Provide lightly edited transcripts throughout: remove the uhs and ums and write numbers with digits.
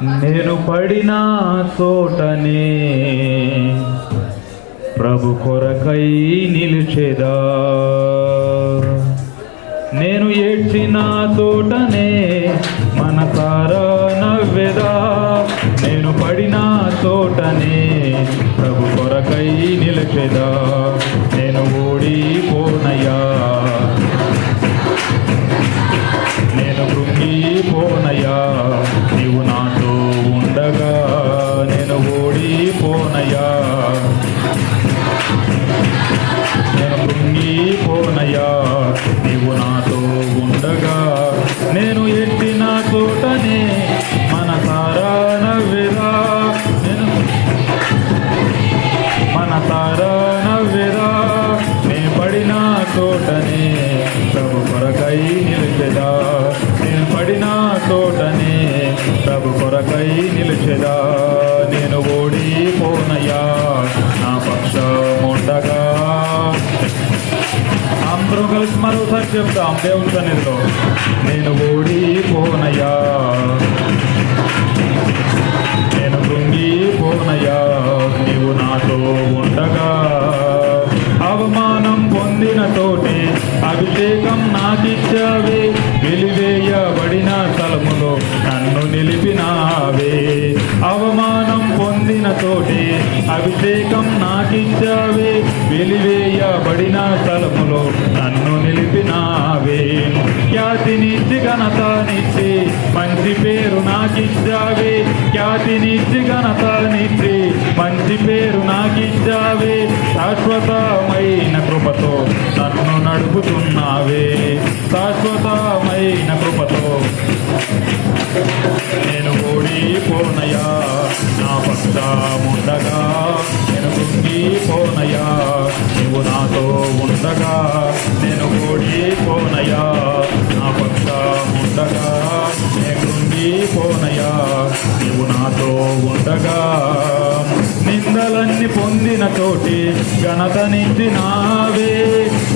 నేను పడిన చోటనే ప్రభు కొరకై నిలిచెదా, నేను ఏడ్చిన చోటనే మనసారా నవ్వెదా, నేను పడిన చోటనే ప్రభు కొరకై నిలిచెదా, నేను ఓడిపోనయ్యా, నేను కృంగిపోనయ్యా, నీవు నాతో ఉండగా నేను ఓడిపోనయ్యా, నేను కృంగిపోనయ్యా, నీవు నాతో ఉండగా, నేను ఎట్టిన చోటనే మనసారా నవ్వెదా, నేను మనసారా నవ్వెదా, నేను పడిన చోటనే ప్రభు కొరకై నిలిచెదా, నేను పడిన చోటనే ప్రభు కొరకై నిలిచెదా, నేను ఓడిపోనయ్యా, నా పక్షముండగా. అందరూ కలిసి మరోసారి చెప్తాం దేవుని సన్నిధిలో, నేను ఓడిపోనయ్యా, నేను కృంగిపోనయ్యా, నీవు నాతో ఉండగా, అవమానం పొందిన తోటి అభిషేకం నాకిచ్చావే, వెలివేయబడిన స్థలములో నన్ను నిలిపినావే, అవమానం పొందిన తోటి అభిషేకం నాకిచ్చావే, వెలివేయబడిన స్థలములో నన్ను నిలిపినావే, ఖ్యాతినిచ్చి ఘనతనిచ్చి మంచి పేరు నాకిచ్చావే, ఖ్యాతినిచ్చి ఘనతనిచ్చి మంచి పేరు నాకిచ్చావే, శాశ్వతమైన కృపతో నన్ను నడుపుతున్నావే, శాశ్వతమైన కృపతో నేను ఓడిపోనయ్యా, నా పక్షముండగా, నేను కృంగిపోనయ్యా, నీవు నాతో ఉండగా, నేను ఓడిపోనయ్యా, నా పక్షముండగా, నేను కృంగిపోనయ్యా, నీవు నాతో ఉండగా, నిందలన్నీ పొందిన తోటి ఘనతనిచ్చినావే,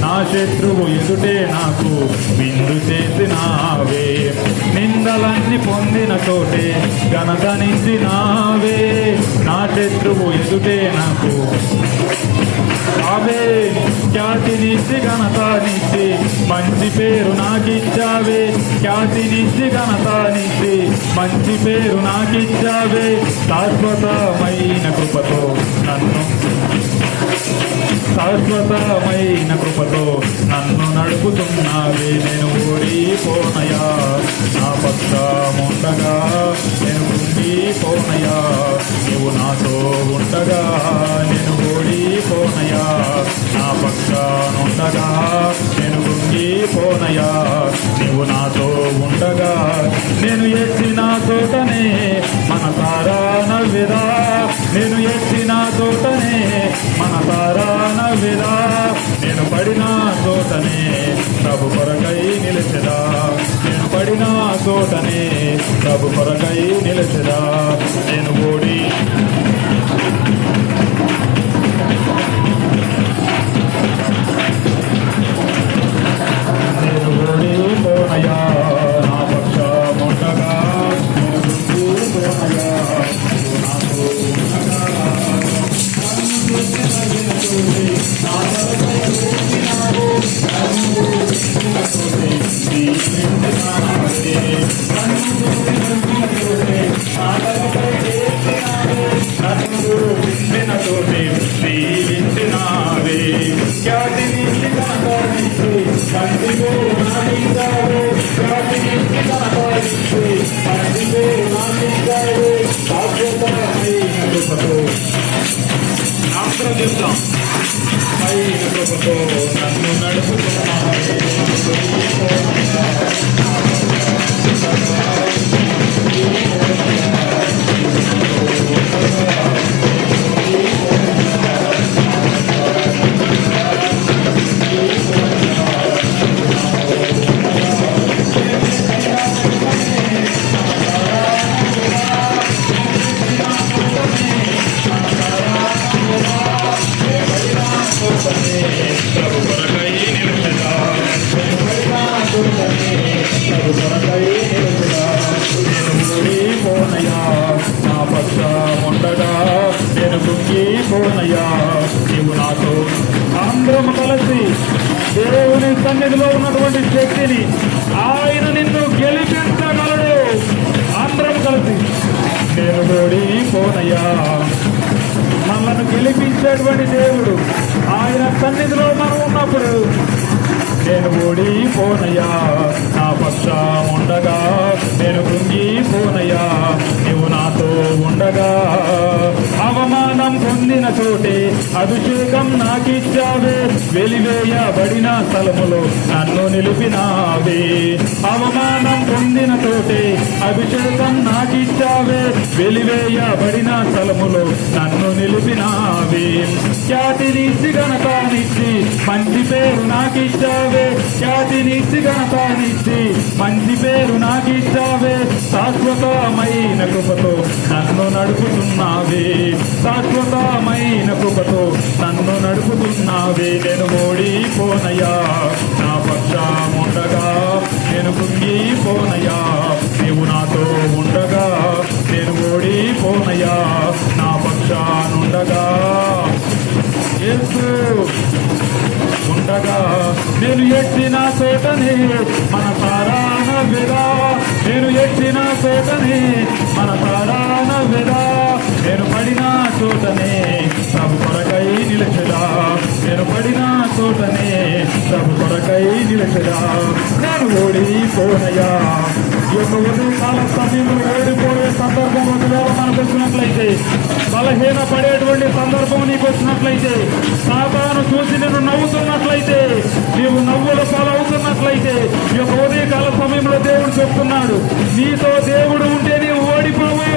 నా శత్రువు ఎదుటే నాకు విందు చేసినావే, నిందలన్నీ పొందిన తోటి ఘనతనిచ్చినావే, నా శత్రువు ఎదుటే నాకు అవే, ఖ్యాతినిచ్చి ఘనతనిచ్చి మంచి పేరు నాకిచ్చావే, ఖ్యాతినిచ్చి ఘనతనిచ్చి మంచి పేరు నాకిచ్చావే, శాశ్వతమైన కృపతో నన్ను శాశ్వతమైన కృపతో నన్ను నడుపుతున్నావే, నేను ఓడిపోనయ్యా, నా పక్షముండగా, నేను కృంగిపోనయ్యా, నీవు నాతో ఉండగా, నేను ఓడిపోనయ్యా, నా పక్షముండగా, నేను కృంగిపోనయ్యా, నీవు నాతో ఉండగా, నేను ఎత్తిన చోటనే మనసారా నవ్వెదా, నేను ఎత్తిన చోటనే మనసారా నవ్వెదా, నేను పడిన చోటనే ప్రభు కొరకై నిలిచెదా, నేను పడిన చోటనే ప్రభు కొరకై నిలిచెదా, నేను ఓడి నేను ఓడిపోనయ్యా, నా పక్షముండగా, నేను ఓడిపోనయ్యా, నాతో చెప్తాం, పైన కృపతో నన్ను నడుపుతున్నావే, ప్రభు కొరకై నిలిచెదా, ఓడిపోనయ్యా నీవు నాతో. అందరం కలిసి దేవుని సన్నిధిలో ఉన్నటువంటి శక్తిని ఆయన నిన్ను గెలిపించగలడు. అందరం కలిసి నేను ఓడిపోనయ్యా. మనల్ని గెలిపించేటువంటి దేవుడు ఆయన సన్నిధిలో మనం ఉన్నప్పుడు నేను ఓడిపోనయ్యా. నా పక్షం ఉండగా నేను కృంగిపోనయ్యా నీవు నాతో ఉండగా. అవమానం పొందిన చోటే అభిషేకం నాకిచ్చావే, వెలివేయబడిన స్థలములో నన్ను నిలిపినావే. అవమానం పొందిన చోటే అభిషేకం నాకిచ్చావే, వెలివేయబడిన స్థలములో నన్ను నిలిపినావే. ఖ్యాతినిచ్చి ఘనతనిచ్చి మంచి పేరు నాకిచ్చావే, ఖ్యాతినిచ్చి ఘనతనిచ్చి మంచి పేరు నాకిచ్చావే. శాశ్వతమైన కృపతో నన్ను నడుపుతున్నావే, శాశ్వతమైన కృపతో నన్ను నడుపుతున్నావే. నేను ఓడిపోనయ్యా, నా పక్షం ఉండగా నేను కృంగిపోనయ్యా నీవు నాతో ఉండగా. నేను ఓడిపోనయ్యా, నా పక్షానుండగా యేసు ఉండగా. నేను ఎట్టిన చోటనే మన సారాన వెదా, నేను ఎట్టిన చోటనే మన సారాన వెదా. నేను పడిన చోటనే ప్రభు కొరకై నిలిచెదా, నేను పడిన చోటనే ప్రభు కొరకై నిలిచెదా. నేను ఓడిపోనయ్యా. ఈ యొక్క ఉదయకాల సమయంలో ఓడిపోయే సందర్భం ఒకవేళ మనకు వచ్చినట్లయితే, బలహీన పడేటువంటి సందర్భం నీకు వచ్చినట్లయితే, సాతాను చూసి నేను నవ్వుతున్నట్లయితే, నీవు నవ్వుల పాలవుతున్నట్లయితే, ఈ యొక్క ఉదయకాల సమయంలో దేవుడు చెప్తున్నాడు, నీతో దేవుడు ఉంటే నీవు ఓడిపోవు.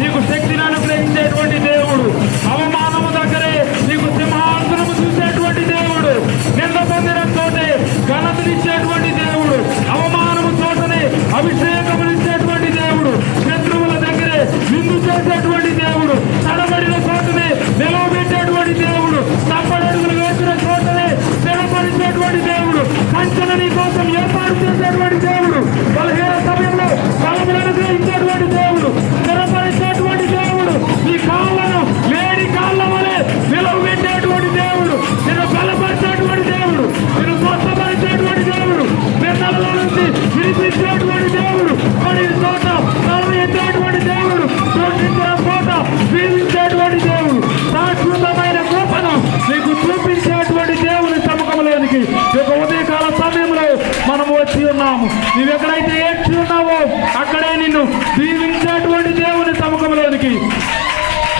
నీకు శక్తిని అనుగ్రహించేటువంటి దేవుడు, అవమానము దగ్గరే నీకు సింహాసనము చూసేటువంటి దేవుడు, నింద పొందిన చోటే ఘనతనిచ్చేటువంటి దేవుడు, అవమానము చోటనే అభిషేకమునిచ్చేటువంటి దేవుడు, శత్రువుల దగ్గరే నిందు చేసేటువంటి దేవుడు, తడబడిన చోటనే నిలవబెట్టేటువంటి దేవుడు, తప్పడడుగులు వేసిన చోటనే స్థిరపరిచేటువంటి దేవుడు, కంచెన నీ కోసం ఏర్పాటు చేసేటువంటి దేవుడు, బలహీన సమయంలో బలములను అనుగ్రహించేటువంటి దేవుడు, స్థిరపరిచేటువంటి దేవుడు, నీ కాళ్ళను వేడి కాళ్ళ వలె నిలవబెట్టేటువంటి దేవుడు, నిన్ను బలపరిచేటువంటి దేవుడు, నిన్ను స్వస్థపరిచేటువంటి దేవుడు, నిన్నలలో నుంచి విడిపించేటువంటి దేవుడు, పడిన చోట తల ఎత్తేటువంటి దేవుడు, దూషించిన చోట వీధించేటువంటి దేవుడు, శాశ్వతమైన కృపను నీకు చూపించేటువంటి దేవుని సముఖంలోనికి ఒక ఉదయకాల సమయంలో మనము వచ్చి ఉన్నాము. నీవెక్కడైతే ఏడ్చి ఉన్నావో అక్కడే నిన్ను దీవించేటువంటి దేవుని సముఖంలోనికి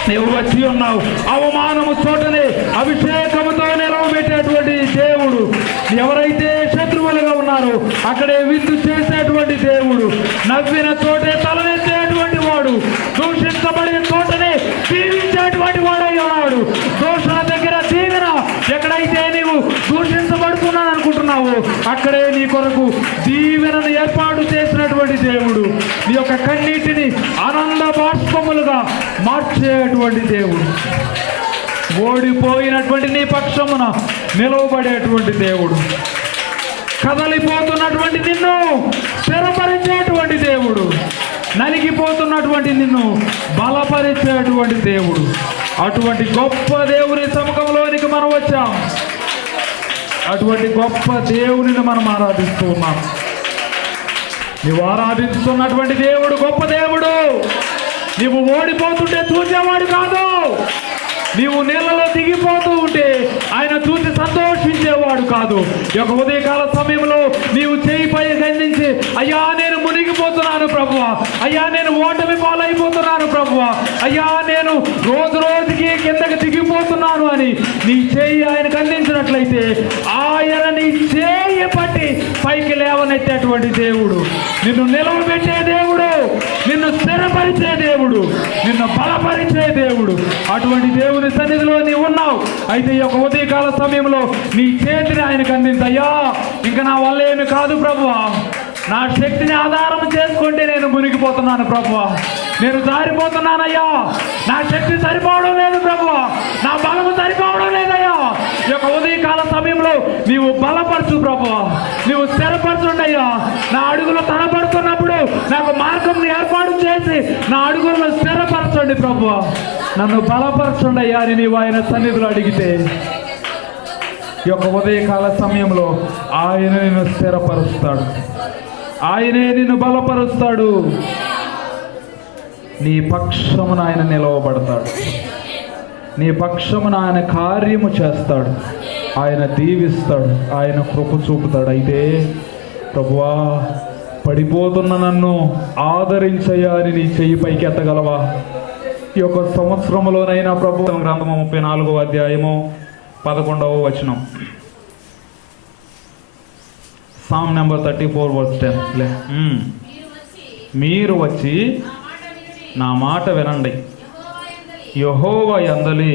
నీవు వచ్చి ఉన్నావు. అవమానము చోటనే అభిషేకముతో నిలవబెట్టేటువంటి దేవుడు, ఎవరైతే శత్రువులుగా ఉన్నారో అక్కడే విందు చేసేటువంటి దేవుడు, నవ్విన చోటే తలనెత్తేటువంటి వాడు, దూషించబడిన చోటనే దీవించేటువంటి వాడై ఉన్నాడు. దోషణ దగ్గర దీవెన, ఎక్కడైతే నీవు దూషించబడుతున్నాను అనుకుంటున్నావు అక్కడే నీ కొరకు దీవెనను ఏర్పాటు చేసినటువంటి దేవుడు, నీ యొక్క కన్నీటిని ఆనంద బాష్పములుగా మార్చేటువంటి దేవుడు, ఓడిపోయినటువంటి నీ పక్షమున నిలవబడేటువంటి దేవుడు, కదలిపోతున్నటువంటి నిన్ను స్థిరపరిచేటువంటి దేవుడు, నలిగిపోతున్నటువంటి నిన్ను బలపరిచేటువంటి దేవుడు. అటువంటి గొప్ప దేవుని సముఖంలోనికి మనం వచ్చాం. అటువంటి గొప్ప దేవునిని మనం ఆరాధిస్తూ ఉన్నాం. నీవు ఆరాధిస్తున్నటువంటి దేవుడు గొప్ప దేవుడు. నీవు ఓడిపోతుంటే చూసేవాడు కాదు, నీవు నీళ్ళలో దిగిపోతూ ఉంటే ఆయన చూసి సంతోషించేవాడు కాదు. ఈ యొక్క ఉదయకాల సమయంలో నీవు చేయిపై గందించి, అయ్యా నేను మునిగిపోతున్నాను ప్రభువా, అయ్యా నేను ఓటమి పాలైపోతున్నాను ప్రభువా, అయ్యా నేను రోజు రోజుకి కిందకి దిగిపోతున్నాను అని నీ చేయి ఆయనకు అందించినట్లయితే ఆయన నీ చేయి పట్టి పైకి లేవనెత్తేటువంటి దేవుడు, నిన్ను నిలవబెట్టే దేవుడు, నిన్ను స్థిరపరిచే దేవుడు, నిన్ను బలపరిచే దేవుడు. అటువంటి దేవుని సన్నిధిలో నీవు ఉన్నావు. అయితే ఈ యొక్క ఉదయకాల సమయంలో నీ చేతిని ఆయనకు అందించయ్యా, ఇంకా నా వల్ల ఏమి కాదు ప్రభువా, నా శక్తిని ఆధారం చేసుకుంటే నేను మునిగిపోతున్నాను ప్రభువా, నేను జారిపోతున్నానయ్యా, నా శక్తి సరిపోవడం లేదు ప్రభువా, నా బలము సరిపోవడం లేదయ్యా. ఈ యొక్క ఉదయకాల సమయంలో నీవు బలపరచు ప్రభువా, నీవు స్థిరపరచుండయ్యా. నా అడుగులు తడబడుతున్నప్పుడు నాకు మార్గం ఏర్పాటు చేసి నా అడుగులను స్థిరపరచండి ప్రభువా, నన్ను బలపరచండి అయ్యా అని నీవు ఆయన సన్నిధిలో అడిగితే ఈ యొక్క ఉదయకాల సమయంలో ఆయన నిన్ను స్థిరపరుస్తాడు, ఆయనే నిన్ను బలపరుస్తాడు, నీ పక్షమున ఆయన నిలవబడతాడు, నీ పక్షమున ఆయన కార్యము చేస్తాడు, ఆయన దీవిస్తాడు, ఆయన కృప చూపుతాడు. అయితే ప్రభువా, పడిపోతున్న నన్ను ఆదరించయ్యా అని నీ చెయ్యి పైకి ఎత్తగలవా? ఈ యొక్క సంవత్సరంలోనైనా ప్రభు గ్రంథము 34వ అధ్యాయము 11వ వచనం, సామ్ నెంబర్ 34 verse 10. మీరు వచ్చి నా మాట వినండి, యెహోవా యందలి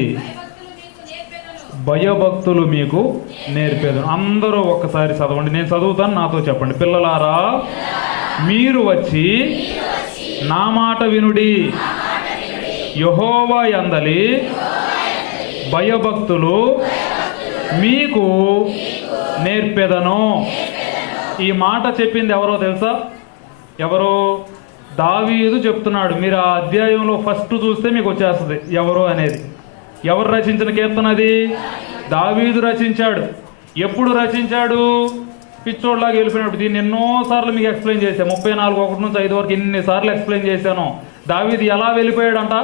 భయభక్తులు మీకు నేర్పేదను. అందరూ ఒక్కసారి చదవండి, నేను చదువుతాను, నాతో చెప్పండి. పిల్లలారా, మీరు వచ్చి నా మాట వినుడి, యెహోవా యందలి భయభక్తులు మీకు నేర్పేదను. ఈ మాట చెప్పింది ఎవరో తెలుసా? ఎవరో? దావీదు చెప్తున్నాడు. మీరు ఆ అధ్యాయంలో ఫస్ట్ చూస్తే మీకు వచ్చేస్తుంది ఎవరో అనేది. ఎవరు రచించిన కీర్తన అది? దావీదు రచించాడు. ఎప్పుడు రచించాడు? పిచ్చోడ్లాగా వెళ్ళిపోయినప్పుడు. దీన్ని ఎన్నోసార్లు మీకు ఎక్స్ప్లెయిన్ చేశాను. 34:1-5 వరకు ఎన్నిసార్లు ఎక్స్ప్లెయిన్ చేశాను. దావీదు ఎలా వెళ్ళిపోయాడంట?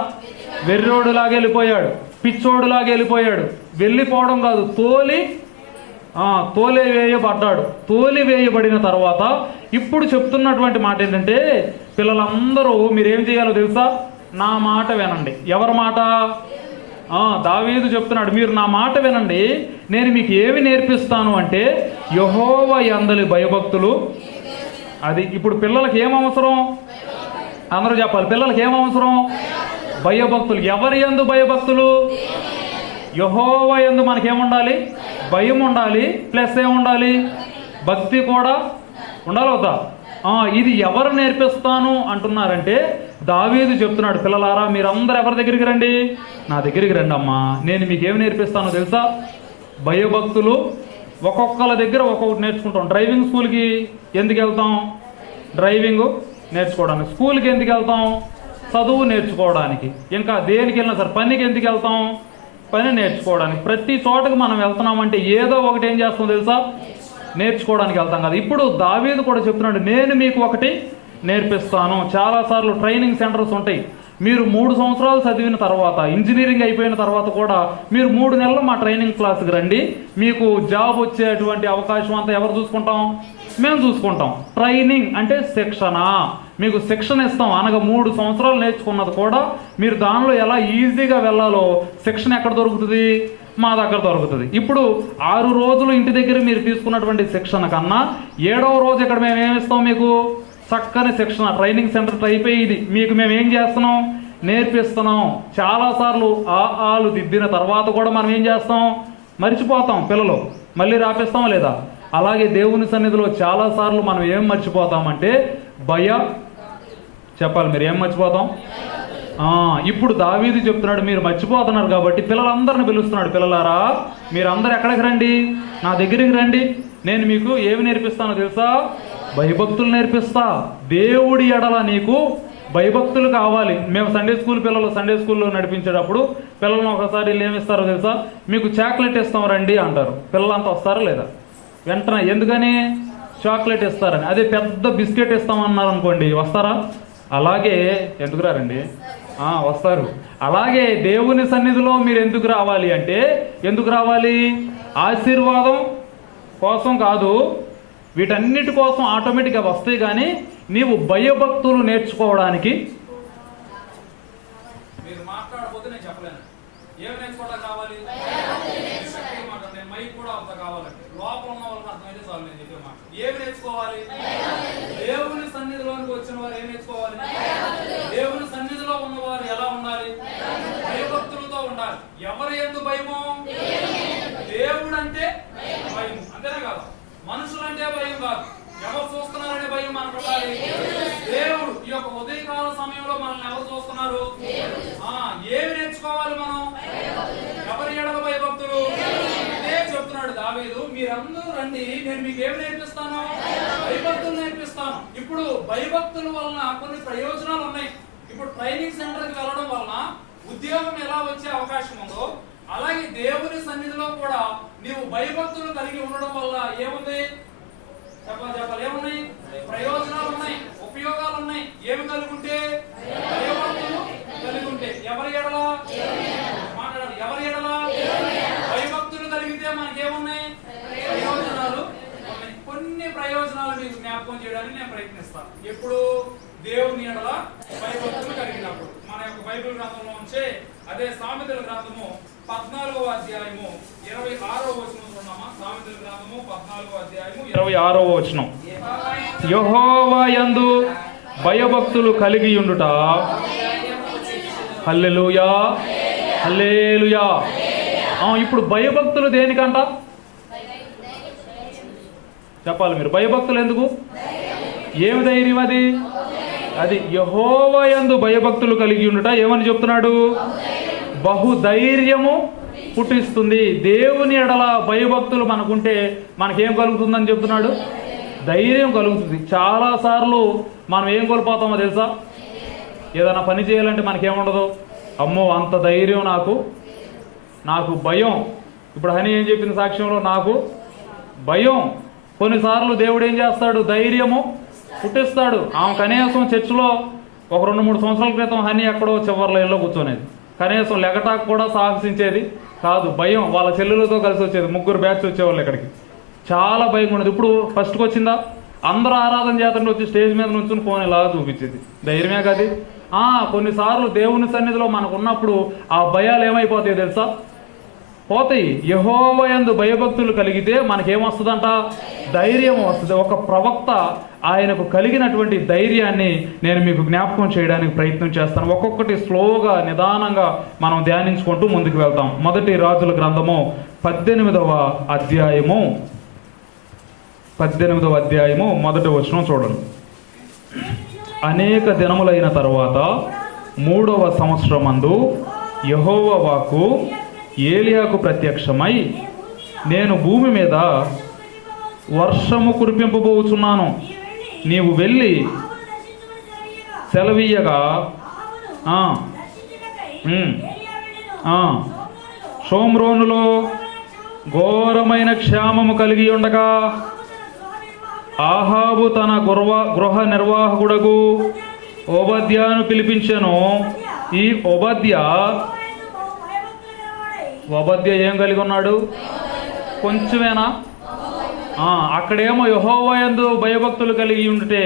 వెర్రోడులాగా వెళ్ళిపోయాడు, పిచ్చోడులాగా వెళ్ళిపోయాడు. వెళ్ళిపోవడం కాదు, తోలి వేయబడ్డాడు. తోలి వేయబడిన తర్వాత ఇప్పుడు చెప్తున్నటువంటి మాట ఏంటంటే, పిల్లలందరూ మీరేం చేయాలో తెలుసా? నా మాట వినండి. ఎవరి మాట? దావీదు చెప్తున్నాడు, మీరు నా మాట వినండి, నేను మీకు ఏమి నేర్పిస్తాను అంటే యెహోవా యందలి భయభక్తులు. అది ఇప్పుడు పిల్లలకి ఏమవసరం? అందరూ చెప్పాలి. పిల్లలకి ఏమవసరం? భయభక్తులు. ఎవరి యందు భయభక్తులు? యెహోవా యందు మనకేముండాలి? భయం ఉండాలి, ప్లస్ ఏముండాలి? భక్తి కూడా ఉండాలి వద్దా? ఇది ఎవరు నేర్పిస్తాను అంటున్నారంటే దావీదు చెప్తున్నాడు, పిల్లలారా మీరందరూ ఎవరి దగ్గరికి రండి? నా దగ్గరికి రండి అమ్మా, నేను మీకు ఏమి నేర్పిస్తానో తెలుసా? భయభక్తులు. ఒక్కొక్కళ్ళ దగ్గర ఒక్కొక్కటి నేర్చుకుంటాం. డ్రైవింగ్ స్కూల్కి ఎందుకు వెళ్తాం? డ్రైవింగ్ నేర్చుకోవడానికి. స్కూల్కి ఎందుకు వెళ్తాం? చదువు నేర్చుకోవడానికి. ఇంకా దేనికి వెళ్ళినా సరే, పనికి ఎందుకు వెళ్తాం? పని నేర్చుకోవడానికి. ప్రతి చోటకి మనం వెళ్తున్నామంటే ఏదో ఒకటి ఏం చేస్తాం తెలుసా? నేర్చుకోవడానికి వెళ్తాం కదా. ఇప్పుడు దావీదు కూడా చెప్తున్నాడు, నేను మీకు ఒకటి నేర్పిస్తాను. చాలాసార్లు ట్రైనింగ్ సెంటర్స్ ఉంటాయి. మీరు 3 సంవత్సరాలు చదివిన తర్వాత, ఇంజనీరింగ్ అయిపోయిన తర్వాత కూడా మీరు 3 నెలలు మా ట్రైనింగ్ క్లాస్కి రండి, మీకు జాబ్ వచ్చేటువంటి అవకాశం అంతా ఎవరు చూసుకుంటాం? మేము చూసుకుంటాం. ట్రైనింగ్ అంటే శిక్షణ. మీకు శిక్షణ ఇస్తాం. అనగా 3 సంవత్సరాలు నేర్చుకున్నది కూడా మీరు దానిలో ఎలా ఈజీగా వెళ్ళాలో శిక్షణ ఎక్కడ దొరుకుతుంది? మా దగ్గర దొరుకుతుంది. ఇప్పుడు 6 రోజులు ఇంటి దగ్గర మీరు తీసుకున్నటువంటి శిక్షణ కన్నా 7వ రోజు ఇక్కడ మేము ఏమిస్తాం? మీకు చక్కని శిక్షణ. ట్రైనింగ్ సెంటర్ టైప్ ఇది మీకు మేము ఏం చేస్తున్నాం? నేర్పిస్తున్నాం. చాలాసార్లు ఆలు దిద్దిన తర్వాత కూడా మనం ఏం చేస్తాం? మర్చిపోతాం. పిల్లలు మళ్ళీ రాపిస్తాం లేదా? అలాగే దేవుని సన్నిధిలో చాలాసార్లు మనం ఏం మర్చిపోతామంటే చెప్పాలి, మీరు ఏం మర్చిపోతాం? ఇప్పుడు దావీదు చెప్తున్నాడు, మీరు మర్చిపోతున్నారు కాబట్టి పిల్లలందరిని పిలుస్తున్నాడు. పిల్లలారా, మీరందరూ ఎక్కడికి రండి? నా దగ్గరికి రండి. నేను మీకు ఏమి నేర్పిస్తానో తెలుసా? భయభక్తులు నేర్పిస్తా. దేవుడి ఎడల నీకు భయభక్తులు కావాలి. మేము సండే స్కూల్ పిల్లలు సండే స్కూల్లో నడిపించేటప్పుడు పిల్లలను ఒకసారి వీళ్ళు ఏమిస్తారో తెలుసా? మీకు చాక్లెట్ ఇస్తాం రండి అంటారు. పిల్లలంతా వస్తారా లేదా? వెంటనే. ఎందుకని? చాక్లెట్ ఇస్తారని. అదే పెద్ద బిస్కెట్ ఇస్తామన్నారు అనుకోండి, వస్తారా? అలాగే ఎందుకు రారండి? వస్తారు. అలాగే దేవుని సన్నిధిలో మీరు ఎందుకు రావాలి అంటే, ఎందుకు రావాలి? ఆశీర్వాదం కోసం కాదు, వీటన్నిటి కోసం ఆటోమేటిక్గా వస్తాయి. కానీ నీవు భయభక్తులు నేర్చుకోవడానికి మీరు మాట్లాడకపోతే నేను చెప్పలేను. ఏమి నేర్చుకోవడానికి కావాలి? మైక్ కూడా అంత కావాలంటే లోపల ఉన్న వాళ్ళకి అర్థమైతే చాలు నేను చెప్పే మాట. ఏమి నేర్చుకోవాలి? దేవుని సన్నిధిలోనికి వచ్చిన వారు ఏం నేర్చుకోవాలి? దేవుని సన్నిధిలో ఉన్నవారు ఎలా ఉండాలి? భయభక్తులతో ఉండాలి. ఎవరు ఎందుకు భయము? దేవుడు అంటే భయం, అంతేనా కాదు? మనుషులంటే భయం కాదు. ఎవరు చూస్తున్నారనే భయం మనకు ఉండాలి. దేవుడు. ఈ యొక్క ఉదయకాల సమయంలో మనల్ని ఎవరు చూస్తున్నారు? ఏమి నేర్చుకోవాలి మనం? ఎవరి ఎడల భయభక్తులు? ఇదే చెప్తున్నాడు దావీదు, మీరందరూ రండి, నేను మీకు ఏమి నేర్పిస్తాను? భయభక్తులు నేర్పిస్తాను. ఇప్పుడు భయభక్తుల వలన కొన్ని ప్రయోజనాలు ఉన్నాయి. ఇప్పుడు ట్రైనింగ్ సెంటర్ కి వెళ్ళడం వలన ఉద్యోగం ఎలా వచ్చే అవకాశం ఉందో, అలాగే దేవుని సన్నిధిలో కూడా నీవు భయభక్తులు కలిగి ఉండడం వల్ల ఏముంది చెప్పాలి ఏమున్నాయి? ప్రయోజనాలు ఉన్నాయి, ఉపయోగాలు ఉన్నాయి. ఏమి కలిగి ఉంటే? భయభక్తులు కలిగి ఉంటే. ఎవరి ఎడలా మాట్లాడాలి? ఎవరి ఎడలా? భయభక్తులు కలిగితే మనకేమున్నాయి? ప్రయోజనాలు ఉన్నాయి. కొన్ని ప్రయోజనాలు మీకు జ్ఞాపకం చేయడానికి నేను ప్రయత్నిస్తాను. ఎప్పుడు? దేవుని ఎడల భయభక్తులు కలిగినప్పుడు. మన యొక్క బైబిల్ గ్రంథంలో ఉంచే అదే సామెతల గ్రంథము 14వ అధ్యాయము 26వ వచనం చూడమ్మా. సామెతల గ్రంథము 14వ అధ్యాయము 26వ వచనం. యెహోవా యందు భయభక్తులు కలిగి ఉండుట. హల్లెలూయా, హల్లెలూయా. ఇప్పుడు భయభక్తులు దేనికంట చెప్పాలి మీరు? భయభక్తులు ఎందుకు? ఏమి ధైర్యం అది? అది యెహోవా యందు భయభక్తులు కలిగి ఉండుట ఏమని చెప్తున్నాడు? బహుధైర్యము పుట్టిస్తుంది. దేవుని ఎడల భయభక్తులు మనకుంటే మనకేం కలుగుతుందని చెప్తున్నాడు? ధైర్యం కలుగుతుంది. చాలాసార్లు మనం ఏం కోల్పోతామో తెలుసా? ఏదైనా పని చేయాలంటే మనకేముండదు, అమ్మో అంత ధైర్యం నాకు భయం. ఇప్పుడు హని ఏం చెప్పింది సాక్ష్యంలో? నాకు భయం. కొన్నిసార్లు దేవుడు ఏం చేస్తాడు? ధైర్యము పుట్టిస్తాడు. ఆమె కనీసం చర్చిలో ఒక 2-3 సంవత్సరాల క్రితం హని ఎక్కడో చివరి లైన్లో కూర్చొనేది. కనీసం లెగటాకు కూడా సాహసించేది కాదు. భయం. వాళ్ళ చెల్లెలతో కలిసి వచ్చేది. 3 బ్యాచ్ వచ్చేవాళ్ళు ఇక్కడికి. చాలా భయం ఉండదు. ఇప్పుడు ఫస్ట్కి వచ్చిందా? అందరూ ఆరాధన చేతండి వచ్చి స్టేజ్ మీద నుంచి ఫోన్ ఇలా చూపించేది. ధైర్యమే కాదు. కొన్నిసార్లు దేవుని సన్నిధిలో మనకు ఉన్నప్పుడు ఆ భయాలు ఏమైపోతాయి తెలుసా? పోతాయి. యెహోవా యందు భయభక్తులు కలిగితే మనకేమొస్తుందంట? ధైర్యం వస్తుంది. ఒక ప్రవక్త ఆయనకు కలిగినటువంటి ధైర్యాన్ని నేను మీకు జ్ఞాపకం చేయడానికి ప్రయత్నం చేస్తాను. ఒక్కొక్కటి స్లోగా నిదానంగా మనం ధ్యానించుకుంటూ ముందుకు వెళ్తాం. మొదటి రాజుల గ్రంథము 18వ అధ్యాయము 1వ వచనం చూడండి. అనేక దినములైన తరువాత 3వ సంవత్సరమందు యెహోవా వాక్కు ఏలియాకు ప్రత్యక్షమై, నేను భూమి మీద వర్షము కురిపింపబోచున్నాను, నీవు వెళ్ళి సెలవీయగా షోమ్రోనులో ఘోరమైన క్షామము కలిగి ఉండగా ఆహాబు తన గృహ నిర్వాహకుడగు ఓబద్యాను పిలిపించెను. ఈ ఓబద్య ఏం కలిగి ఉన్నాడు? కొంచెమేనా? అక్కడేమో యెహోవా యందు భయభక్తులు కలిగి ఉంటే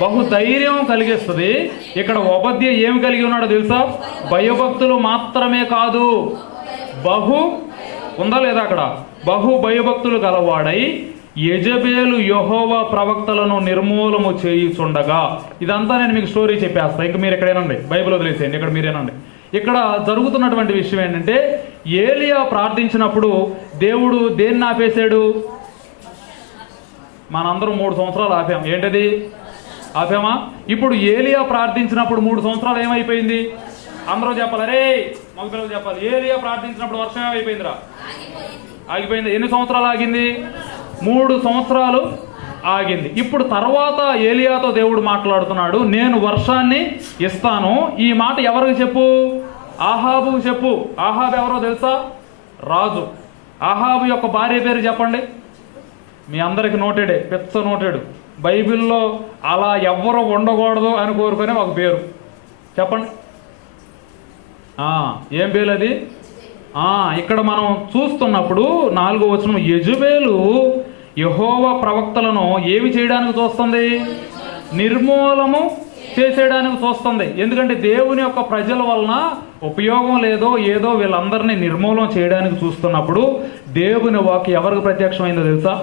బహుధైర్యం కలిగిస్తుంది. ఇక్కడ ఓబద్య ఏమి కలిగి ఉన్నాడో తెలుసా? భయభక్తులు మాత్రమే కాదు, ఉందా లేదా అక్కడ? బహు భయభక్తులు గలవాడై యెజబేలు యెహోవా ప్రవక్తలను నిర్మూలము చేయుచుండగా. ఇదంతా నేను మీకు స్టోరీ చెప్పేస్తా. ఇంక మీరు ఎక్కడేనండి, బైబిల్ వదిలేసేయండి. ఇక్కడ మీరేనండి. ఇక్కడ జరుగుతున్నటువంటి విషయం ఏంటంటే, ఏలియా ప్రార్థించినప్పుడు దేవుడు దేన్ని ఆపేశాడు? మనందరం 3 సంవత్సరాలు ఆపాం. ఏంటది? ఆపామా? ఇప్పుడు ఏలియా ప్రార్థించినప్పుడు 3 సంవత్సరాలు ఏమైపోయింది? అందరూ చెప్పాలి, అరే మగపిల్లలు చెప్పాలి. ఏలియా ప్రార్థించినప్పుడు వర్షం ఏమైపోయిందిరా? ఆగిపోయింది. ఎన్ని సంవత్సరాలు ఆగింది? 3 సంవత్సరాలు ఆగింది. ఇప్పుడు తర్వాత ఏలియాతో దేవుడు మాట్లాడుతున్నాడు, నేను వర్షాన్ని ఇస్తాను. ఈ మాట ఎవరికి చెప్పు? ఆహాబుకు చెప్పు. ఆహాబు ఎవరో తెలుసా? రాజు. ఆహాబు యొక్క భార్య పేరు చెప్పండి. మీ అందరికి నోటెడే, పెద్ద నోటెడు. బైబిల్లో అలా ఎవ్వరు ఉండకూడదు అని కోరుకునే ఒక పేరు చెప్పండి. ఏం పేరు అది? ఇక్కడ మనం చూస్తున్నప్పుడు 4వ వచనం, యెజబేలు యెహోవా ప్రవక్తలను ఏమి చేయడానికి చూస్తుంది? నిర్మూలము చేసేయడానికి చూస్తుంది. ఎందుకంటే దేవుని యొక్క ప్రజల వలన ఉపయోగం లేదో ఏదో వీళ్ళందరినీ నిర్మూలన చేయడానికి చూస్తున్నప్పుడు దేవుని వాక్కు ఎవరికి ప్రత్యక్షమైందో తెలుసా?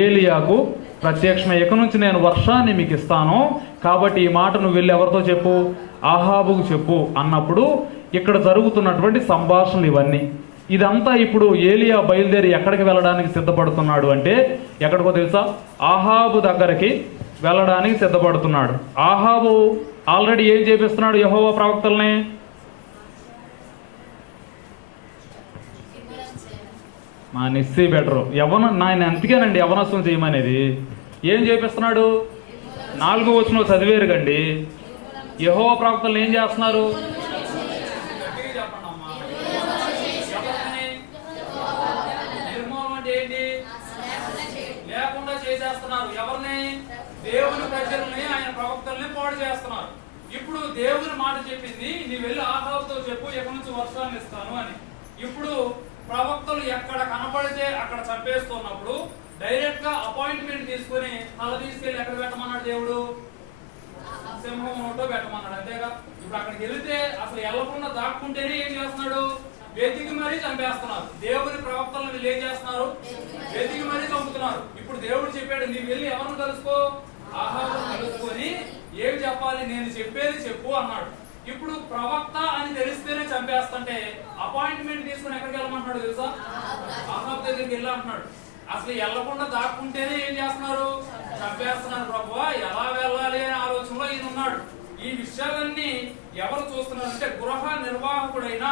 ఏలియాకు ప్రత్యక్షమై, ఇక నుంచి నేను వర్షాన్ని మీకు ఇస్తాను, కాబట్టి ఈ మాట నువ్వు వెళ్ళి ఎవరితో చెప్పు? ఆహాబుకు చెప్పు అన్నప్పుడు ఇక్కడ జరుగుతున్నటువంటి సంభాషణలు ఇవన్నీ. ఇదంతా ఇప్పుడు ఏలియా బయలుదేరి ఎక్కడికి వెళ్ళడానికి సిద్ధపడుతున్నాడు అంటే, ఎక్కడికో తెలుసా? ఆహాబు దగ్గరికి వెళ్ళడానికి సిద్ధపడుతున్నాడు. ఆహాబు ఆల్రెడీ ఏం చేపిస్తున్నాడు యెహోవా ప్రవక్తల్ని? మా నిస్సీ బెటరు. నాయన అందుకేనండి యవనత్వం చేయమనేది. ఏం చేపిస్తున్నాడు? 4వ వచనం చదివేరు కండి. యెహోవా ప్రవక్తలు ఏం చేస్తున్నారు? గట్టిగా చెప్పండి అమ్మా. ఎవరిని? నిర్మూలన అంటే ఏంటి? లేకుండా చేసేస్తున్నారు. ఎవరిని? దేవుని ప్రజల్ని, ఆయన ప్రవక్తల్ని పాడు చేస్తున్నారు. ఇప్పుడు దేవుని మాట చెప్పింది, నీ వెళ్ళి ఆహాబుతో చెప్పు, ఎక్కడి నుంచి వర్షాన్ని ఇస్తాను అని. ఇప్పుడు ప్రవక్తలు ఎక్కడ కనపడితే అక్కడ చంపేస్తున్నప్పుడు డైరెక్ట్ గా అపాయింట్మెంట్ తీసుకుని తల తీసుకెళ్లి ఎక్కడ పెట్టమన్నాడు దేవుడు? సింహం నోటో పెట్టమన్నాడు. అంతేగా. ఇప్పుడు అక్కడికి వెళితే అసలు వెళ్లకుండా దాక్కుంటేనే ఏం చేస్తున్నాడు? వెతికి మరీ చంపేస్తున్నారు. దేవుని ప్రవక్తలను వీళ్ళు ఏం చేస్తున్నారు? వెతికి మరీ చంపుతున్నారు. ఇప్పుడు దేవుడు చెప్పాడు, నీవు వెళ్ళి ఎవరిని కలుసుకో? ఆహాబును కలుసుకొని ఏం చెప్పాలి? నేను చెప్పేది చెప్పు అన్నాడు. ఇప్పుడు ప్రవక్త అని తెలిస్తేనే చంపేస్తుంటే అపాయింట్మెంట్ తీసుకుని ఎక్కడికి వెళ్ళమంటున్నాడు తెలుసా? ఆహాబు దగ్గరికి వెళ్ళి అంటున్నాడు. అసలు వెళ్లకుండా దాక్కుంటేనే ఏం చేస్తున్నారు? చంపేస్తున్నారు. ప్రభువా ఎలా వెళ్ళాలి అనే ఆలోచనలో ఈయన ఉన్నాడు. ఈ విషయాలన్నీ ఎవరు చూస్తున్నారు అంటే గృహ నిర్వాహకుడైన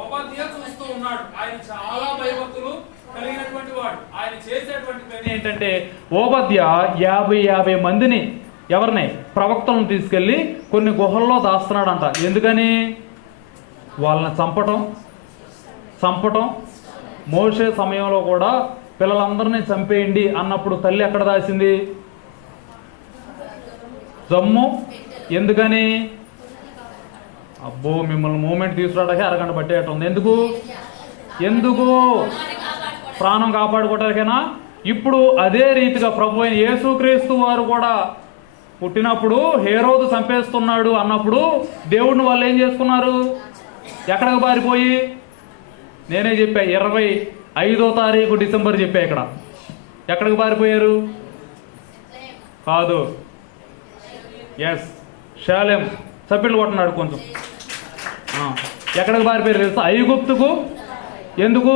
ఓబద్యా చూస్తూ ఉన్నాడు. ఆయన చాలా భయభక్తులు కలిగినటువంటి వాడు. ఆయన చేసేటువంటి పని ఏంటంటే ఓబద్యా 50 మందిని, ఎవరిని? ప్రవక్తలను తీసుకెళ్లి కొన్ని గుహల్లో దాస్తున్నాడంట. ఎందుకని? వాళ్ళని చంపటం. మోషే సమయంలో కూడా పిల్లలందరినీ చంపేయండి అన్నప్పుడు తల్లి ఎక్కడ దాచింది? జమ్ము. ఎందుకని? అబ్బో, మిమ్మల్ని మూమెంట్ తీసుకురావడానికి అరగంట పట్టేటుంది. ఎందుకు? ప్రాణం కాపాడుకోవటానికేనా? ఇప్పుడు అదే రీతిగా ప్రభు అయిన యేసుక్రీస్తు వారు కూడా పుట్టినప్పుడు హేరోదు చంపేస్తున్నాడు అన్నప్పుడు దేవుడిని వాళ్ళు ఏం చేసుకున్నారు? ఎక్కడికి పారిపోయి? నేనే చెప్పా, 25వ తారీఖు డిసెంబర్ చెప్పా. ఇక్కడ ఎక్కడికి పారిపోయారు? కాదు, ఎస్, షాలెం. సభ్యులు కొట్టున్నాడు కొంచెం. ఎక్కడికి పారిపోయారు తెలుసా? ఐగుప్తుకు. ఎందుకు?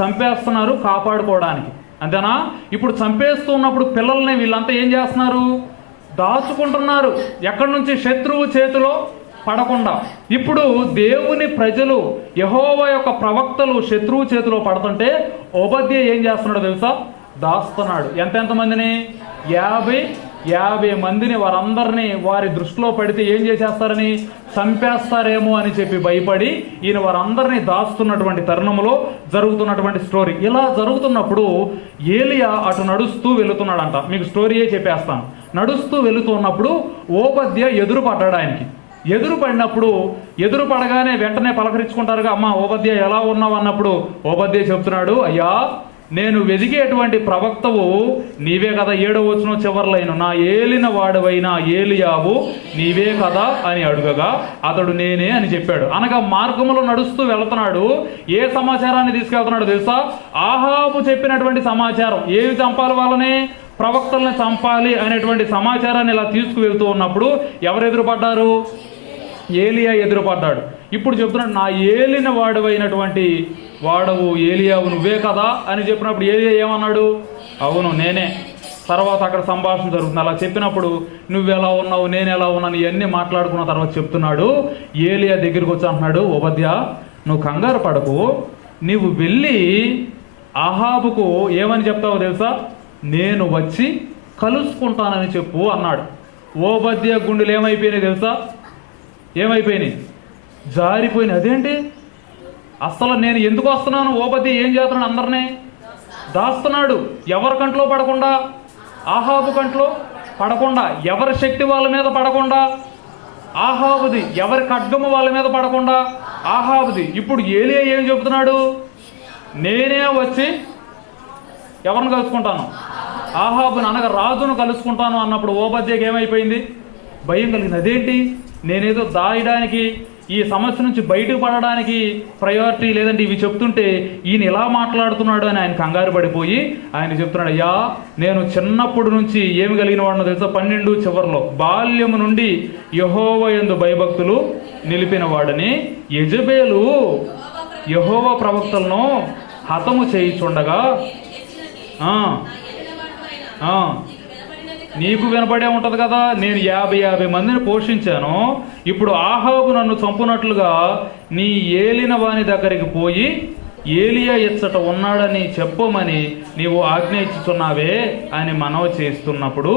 చంపేస్తున్నారు కాపాడుకోవడానికి. అంతేనా? ఇప్పుడు చంపేస్తున్నప్పుడు పిల్లల్ని వీళ్ళంతా ఏం చేస్తున్నారు? దాచుకుంటున్నారు. ఎక్కడి నుంచి? శత్రువు చేతిలో పడకుండా. ఇప్పుడు దేవుని ప్రజలు, యెహోవా యొక్క ప్రవక్తలు శత్రువు చేతిలో పడుతుంటే ఓబద్యా ఏం చేస్తున్నాడో తెలుసా? దాస్తున్నాడు. ఎంతమందిని? 50 మందిని. వారందరినీ వారి దృష్టిలో పడితే ఏం చేసేస్తారని? చంపేస్తారేమో అని చెప్పి భయపడి ఈయన వారందరినీ దాస్తున్నటువంటి తరుణంలో జరుగుతున్నటువంటి స్టోరీ. ఇలా జరుగుతున్నప్పుడు ఏలియా అటు నడుస్తూ వెళుతున్నాడంట. మీకు స్టోరీయే చెప్పేస్తాను. నడుస్తూ వెళుతూ ఉన్నప్పుడు ఓబద్యా ఎదురు పడ్డాడు. ఆయనకి ఎదురు పడినప్పుడు, ఎదురు పడగానే వెంటనే పలకరించుకుంటారుగా, అమ్మా ఓబద్యా ఎలా ఉన్నావు అన్నప్పుడు ఓబద్యా చెప్తున్నాడు, అయ్యా నేను వెదికేటువంటి ప్రవక్తవు నీవే కదా. 7వ వచనం చివర్లైన నా ఏలిన వాడవైన ఏలియావు నీవే కదా అని అడుగగా అతడు నేనే అని చెప్పాడు. అనగా మార్గంలో నడుస్తూ వెళుతున్నాడు. ఏ సమాచారాన్ని తీసుకెళ్తున్నాడు తెలుసా? ఆహాబు చెప్పినటువంటి సమాచారం. ఏవి చంపాలి? వాళ్ళని, ప్రవక్తల్ని చంపాలి అనేటువంటి సమాచారాన్ని ఇలా తీసుకువెళ్తూ ఉన్నప్పుడు ఎవరు ఎదురుపడ్డారు? ఏలియా ఎదురుపడ్డాడు. ఇప్పుడు చెప్తున్నాడు, నా ఏలిన వాడవైనటువంటి వాడవు ఏలియావు నువ్వే కదా అని చెప్పినప్పుడు ఏలియా ఏమన్నాడు? అవును నేనే. తర్వాత అక్కడ సంభాషణ జరుగుతుంది. అలా చెప్పినప్పుడు నువ్వెలా ఉన్నావు, నేను ఎలా ఉన్నాను, ఇవన్నీ మాట్లాడుకున్న తర్వాత చెప్తున్నాడు. ఏలియా దగ్గరికి వచ్చి అంటున్నాడు, ఓబద్యా నువ్వు కంగారు పడకు, నీవు వెళ్ళి ఆహాబుకు ఏమని చెప్తావో తెలుసా? నేను వచ్చి కలుసుకుంటానని చెప్పు అన్నాడు. ఓబద్యా గుండెలు ఏమైపోయినాయి తెలుసా? ఏమైపోయినాయి? జారిపోయినాయి. అదేంటి? అసలు నేను ఎందుకు వస్తున్నాను? ఓబద్యా ఏం చేస్తున్నాడు? అందరినీ దాస్తున్నాడు. ఎవరి కంట్లో పడకుండా? ఆహాబు కంట్లో పడకుండా. ఎవరి శక్తి వాళ్ళ మీద పడకుండా? ఆహాబుది. ఎవరి ఖడ్గము వాళ్ళ మీద పడకుండా? ఆహాబుది. ఇప్పుడు ఏలియా ఏం చెబుతున్నాడు? నేనే వచ్చి ఎవరిని కలుసుకుంటాను? ఆహాబుని, అనగా రాజును కలుసుకుంటాను అన్నప్పుడు ఓబద్యాకి ఏమైపోయింది? భయం కలిగింది. అదేంటి? నేనేదో దాయడానికి, ఈ సమస్య నుంచి బయటకు పడడానికి ప్రయారిటీ లేదంటే ఇవి చెప్తుంటే ఈయన ఇలా మాట్లాడుతున్నాడు అని ఆయన కంగారు పడిపోయి ఆయన చెప్తున్నాడు, అయ్యా నేను చిన్నప్పటి నుంచి ఏమి కలిగిన వాడినో తెలుసా? 12 చివర్లో బాల్యము నుండి యెహోవా యందు భయభక్తులు నిలిపిన వాడని, యెజబేలు యెహోవా ప్రవక్తలను హతము చేయిచుండగా నీకు వినపడే ఉంటది కదా, నేను 50 మందిని పోషించాను. ఇప్పుడు ఆహాబు నన్ను చంపునట్లుగా నీ ఏలిన వాని దగ్గరికి పోయి ఏలియా ఇచ్చట ఉన్నాడని చెప్పమని నీవు ఆజ్ఞ ఇచ్చుచున్నావే అని మనవి చేస్తున్నప్పుడు,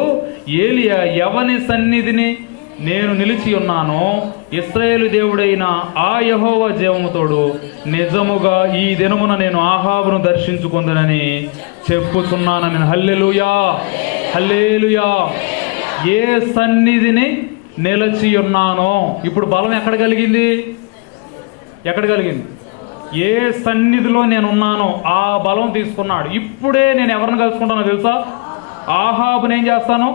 ఏలియా ఎవని సన్నిధిని నేను నిలిచి ఉన్నానో ఇశ్రాయేలు దేవుడైన ఆ యెహోవా జీవముతోడు నిజముగా ఈ దినమున నేను ఆహాబును దర్శించుకుందునని చెప్పుచున్నానని. హల్లెలూయా, హల్లెలూయా. ఏ సన్నిధిని నిలిచి ఉన్నానో, ఇప్పుడు బలం ఎక్కడ కలిగింది? ఎక్కడ కలిగింది? ఏ సన్నిధిలో నేనున్నానో ఆ బలం తీసుకున్నాడు. ఇప్పుడే నేను ఎవరిని కలుసుకుంటానో తెలుసా? ఆహాబుని ఏం చేస్తాను?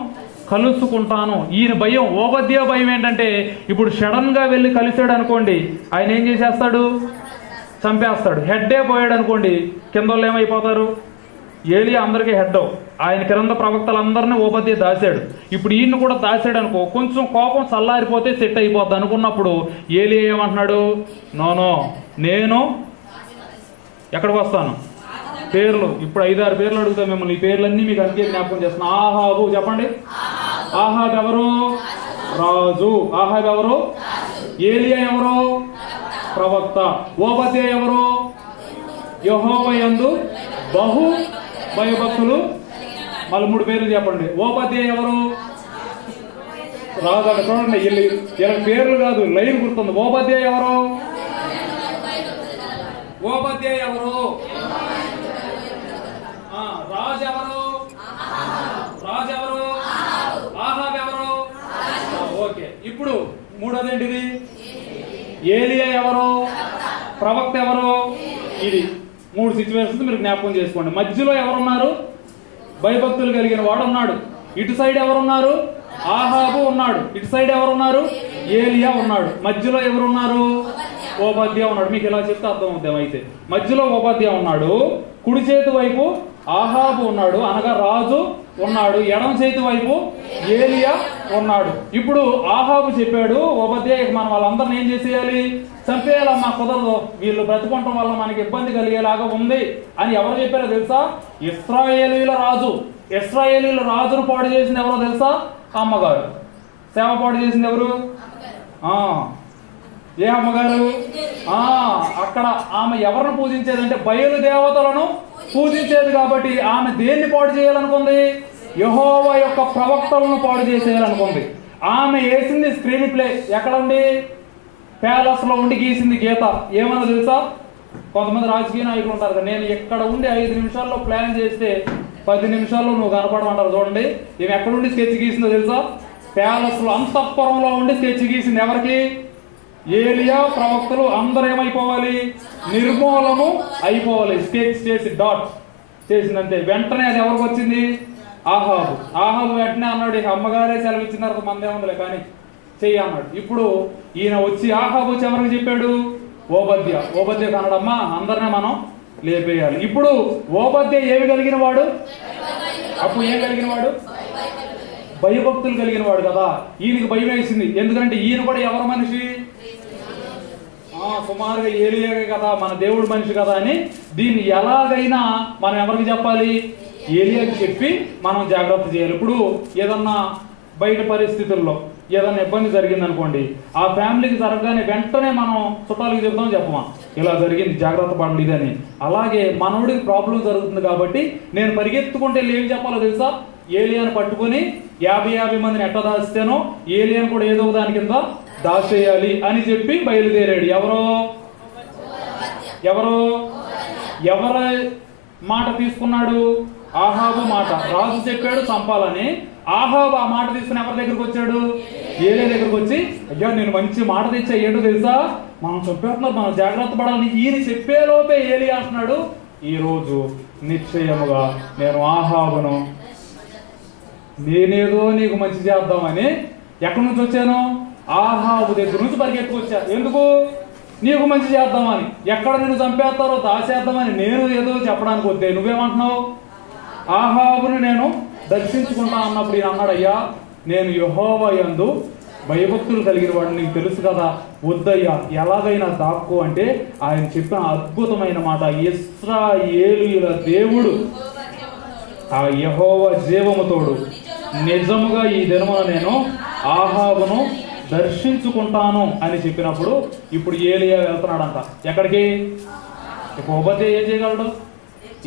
కలుసుకుంటాను. ఈయన భయం, ఓబద్యా భయం ఏంటంటే, ఇప్పుడు సడన్గా వెళ్ళి కలిసాడు అనుకోండి, ఆయన ఏం చేసేస్తాడు? చంపేస్తాడు. హెడ్డే పోయాడు అనుకోండి, కింద వాళ్ళు ఏమైపోతారు? ఏలియా అందరికీ హెడ్. ఆయన క్రింద ప్రవక్తలందరినీ ఓబద్యా దాచాడు. ఇప్పుడు ఈయన్ని కూడా దాచాడు అనుకో, కొంచెం కోపం చల్లారిపోతే సెట్ అయిపోద్ది అనుకున్నప్పుడు ఏలియా ఏమంటున్నాడు? నో, నేను ఎక్కడికి వస్తాను? పేర్లు ఇప్పుడు 5-6 పేర్లు అడుగుతా మిమ్మల్ని. ఈ పేర్లన్నీ మీకు అందుకే జ్ఞాపకం చేస్తున్నా. ఆహాబు చెప్పండి. ఆహాబ్ ఎవరు? రాజు. ఆహాబ్ ఎవరు? ఏలియా ఎవరు? ప్రవక్త. ఓబద్యా ఎవరు? యెహోవా యందు బహు భయభక్తులు. మళ్ళీ 3 పేర్లు చెప్పండి. ఓబద్యా ఎవరు? రాజు. చూడండి, ఇలా పేర్లు కాదు, లైన్ గుర్తుంది. ఓబద్యా ఎవరు? ఓబద్యా ఎవరు? రాజు ఎవరు? రాజు ఎవరు? ఆహాబ్ ఎవరు? ఓకే. ఇప్పుడు మూడోది ఏంటిది? ఏలియా ఎవరు? ప్రవక్త ఎవరు? ఇది 3 సిచ్యువేషన్స్ మీరు జ్ఞాపకం చేసుకోండి. మధ్యలో ఎవరున్నారు? భయభక్తులు కలిగిన వాడు ఉన్నాడు. ఇటు సైడ్ ఎవరున్నారు? ఆహాబు ఉన్నాడు. ఇటు సైడ్ ఎవరున్నారు? ఏలియా ఉన్నాడు. మధ్యలో ఎవరున్నారు? ఓబద్యా ఉన్నాడు. మీకు ఇలా చెప్తే అర్థం అవుతాం. అయితే మధ్యలో ఓబద్యా ఉన్నాడు, కుడి చేతి వైపు ఆహాబు ఉన్నాడు, అనగా రాజు ఉన్నాడు, ఎడమ చేతి వైపు ఏలియా ఉన్నాడు. ఇప్పుడు ఆహాబు చెప్పాడు, ఓబద్యా మనం వాళ్ళందరినీ ఏం చేసేయాలి? చంపేయాలమ్మా, కుదరదు, వీళ్ళు బ్రతుకుంటం వల్ల మనకి ఇబ్బంది కలిగేలాగా ఉంది అని ఎవరు చెప్పారో తెలుసా? ఇశ్రాయేలీల రాజు. ఇశ్రాయేలీల రాజును పాడు చేసింది ఎవరో తెలుసా? అమ్మగారు. సేవ పాడు చేసింది ఎవరు? ఏ అమ్మగారు? అక్కడ ఆమె ఎవరిని పూజించేదంటే బయలు దేవతలను పూజించేది. కాబట్టి ఆమె దేన్ని పాడు చేయాలనుకుంది? యెహోవా యొక్క ప్రవక్తలను పాడు చేసేయాలనుకుంది. ఆమె వేసింది స్క్రీన్ ప్లే ఎక్కడండి? ప్యాలెస్ లో ఉండి గీసింది గీత. ఏమన్నా తెలుసా? కొంతమంది రాజకీయ నాయకులు ఉంటారు కదా, నేను ఎక్కడ ఉండి 5 నిమిషాల్లో ప్లాన్ చేస్తే 10 నిమిషాల్లో నువ్వు కనపడమంటారు. చూడండి, ఈమె ఎక్కడుండి స్కెచ్ గీసిందో తెలుసా? ప్యాలెస్ లో, అంతఃపురంలో ఉండి స్కెచ్ గీసింది. ఎవరికి? ఏలియా ప్రవక్తలు అందరూ ఏమైపోవాలి? నిర్మూలము అయిపోవాలి. స్కెచ్ చేసి డాట్ చేసిందంటే వెంటనే అది ఎవరికి వచ్చింది? ఆహాబు. ఆహాబు వెంటనే అన్నాడు, ఇక అమ్మగారే సెలవిచ్చిన తర్వాత మందే ఉందిలే కానీ చెయ్యి అన్నాడు. ఇప్పుడు ఈయన వచ్చి ఆహాబు వచ్చి ఎవరికి చెప్పాడు? ఓబద్యా. ఓబద్యా కనడమ్మా, అందరినీ మనం లేపేయాలి. ఇప్పుడు ఓబద్యా ఏమి కలిగిన వాడు? అప్పుడు ఏం కలిగిన వాడు? భయభక్తులు కలిగిన వాడు కదా. ఈయనకి భయం వేసింది. ఎందుకంటే ఈయన కూడా ఎవరు మనిషి? సుమారుగా ఏలియాగే కదా, మన దేవుడు మనిషి కదా అని దీన్ని ఎలాగైనా మనం ఎవరికి చెప్పాలి? ఏలియాకి చెప్పి మనం జాగ్రత్త చేయాలి. ఇప్పుడు ఏదన్నా బయట పరిస్థితుల్లో ఏదైనా ఇబ్బంది జరిగింది అనుకోండి, ఆ ఫ్యామిలీకి జరగగానే వెంటనే మనం చుట్టాలకి చెప్తాం, చెప్పమా ఇలా జరిగింది, జాగ్రత్త పడండి ఇదని. అలాగే మనోడికి ప్రాబ్లం జరుగుతుంది కాబట్టి నేను పరిగెత్తుకుంటే ఏం చెప్పాలో తెలుసా? ఏలియాను పట్టుకుని 50 మందిని ఎట్లా దాస్తేనో ఏలియాను కూడా ఏదో దాని కింద దాచేయాలి అని చెప్పి బయలుదేరాడు. ఎవరు మాట తీసుకున్నాడు? ఆహాబు మాట. రాజు చెప్పాడు చంపాలని. ఆహాబు ఆ మాట తీసుకుని ఎవరి దగ్గరకు వచ్చాడు? ఏలియా దగ్గరకు వచ్చి, అయ్యా నేను మంచి మాట తెచ్చా, ఏంటో తెలుసా, మనం చెప్పేస్తున్నారు, మనం జాగ్రత్త పడాలని. ఈయన చెప్పేలోపే ఏలియా అంటున్నాడు, ఈరోజు నిశ్చయముగా నేను ఆహాబును నేనేదో నీకు మంచి చేద్దామని ఎక్కడి నుంచి వచ్చాను? ఆహాబు దగ్గర నుంచి పరిగెత్తుకొచ్చా. ఎందుకు? నీకు మంచి చేద్దామని. ఎక్కడ నిన్ను చంపేస్తారో దాచేద్దామని నేను ఏదో చెప్పడానికి వద్దే. నువ్వేమంటున్నావు? ఆహాబుని నేను దర్శించుకుంటా అన్నప్పుడు ఈయన అన్నాడు, అయ్యా నేను యెహోవా యందు భయభక్తులు కలిగిన వాడు, నీకు తెలుసు కదా, వద్దయ్యా ఎలాగైనా దాక్కో అంటే ఆయన చెప్పిన అద్భుతమైన మాట, ఇశ్రాయేలీయుల దేవుడు ఆ యెహోవా జీవముతోడు నిజముగా ఈ దినమున నేను ఆహాబును దర్శించుకుంటాను అని చెప్పినప్పుడు ఇప్పుడు ఏలియా వెళ్తున్నాడంట. ఎక్కడికి? ఇక ఓబద్య ఏం చేయగలడు?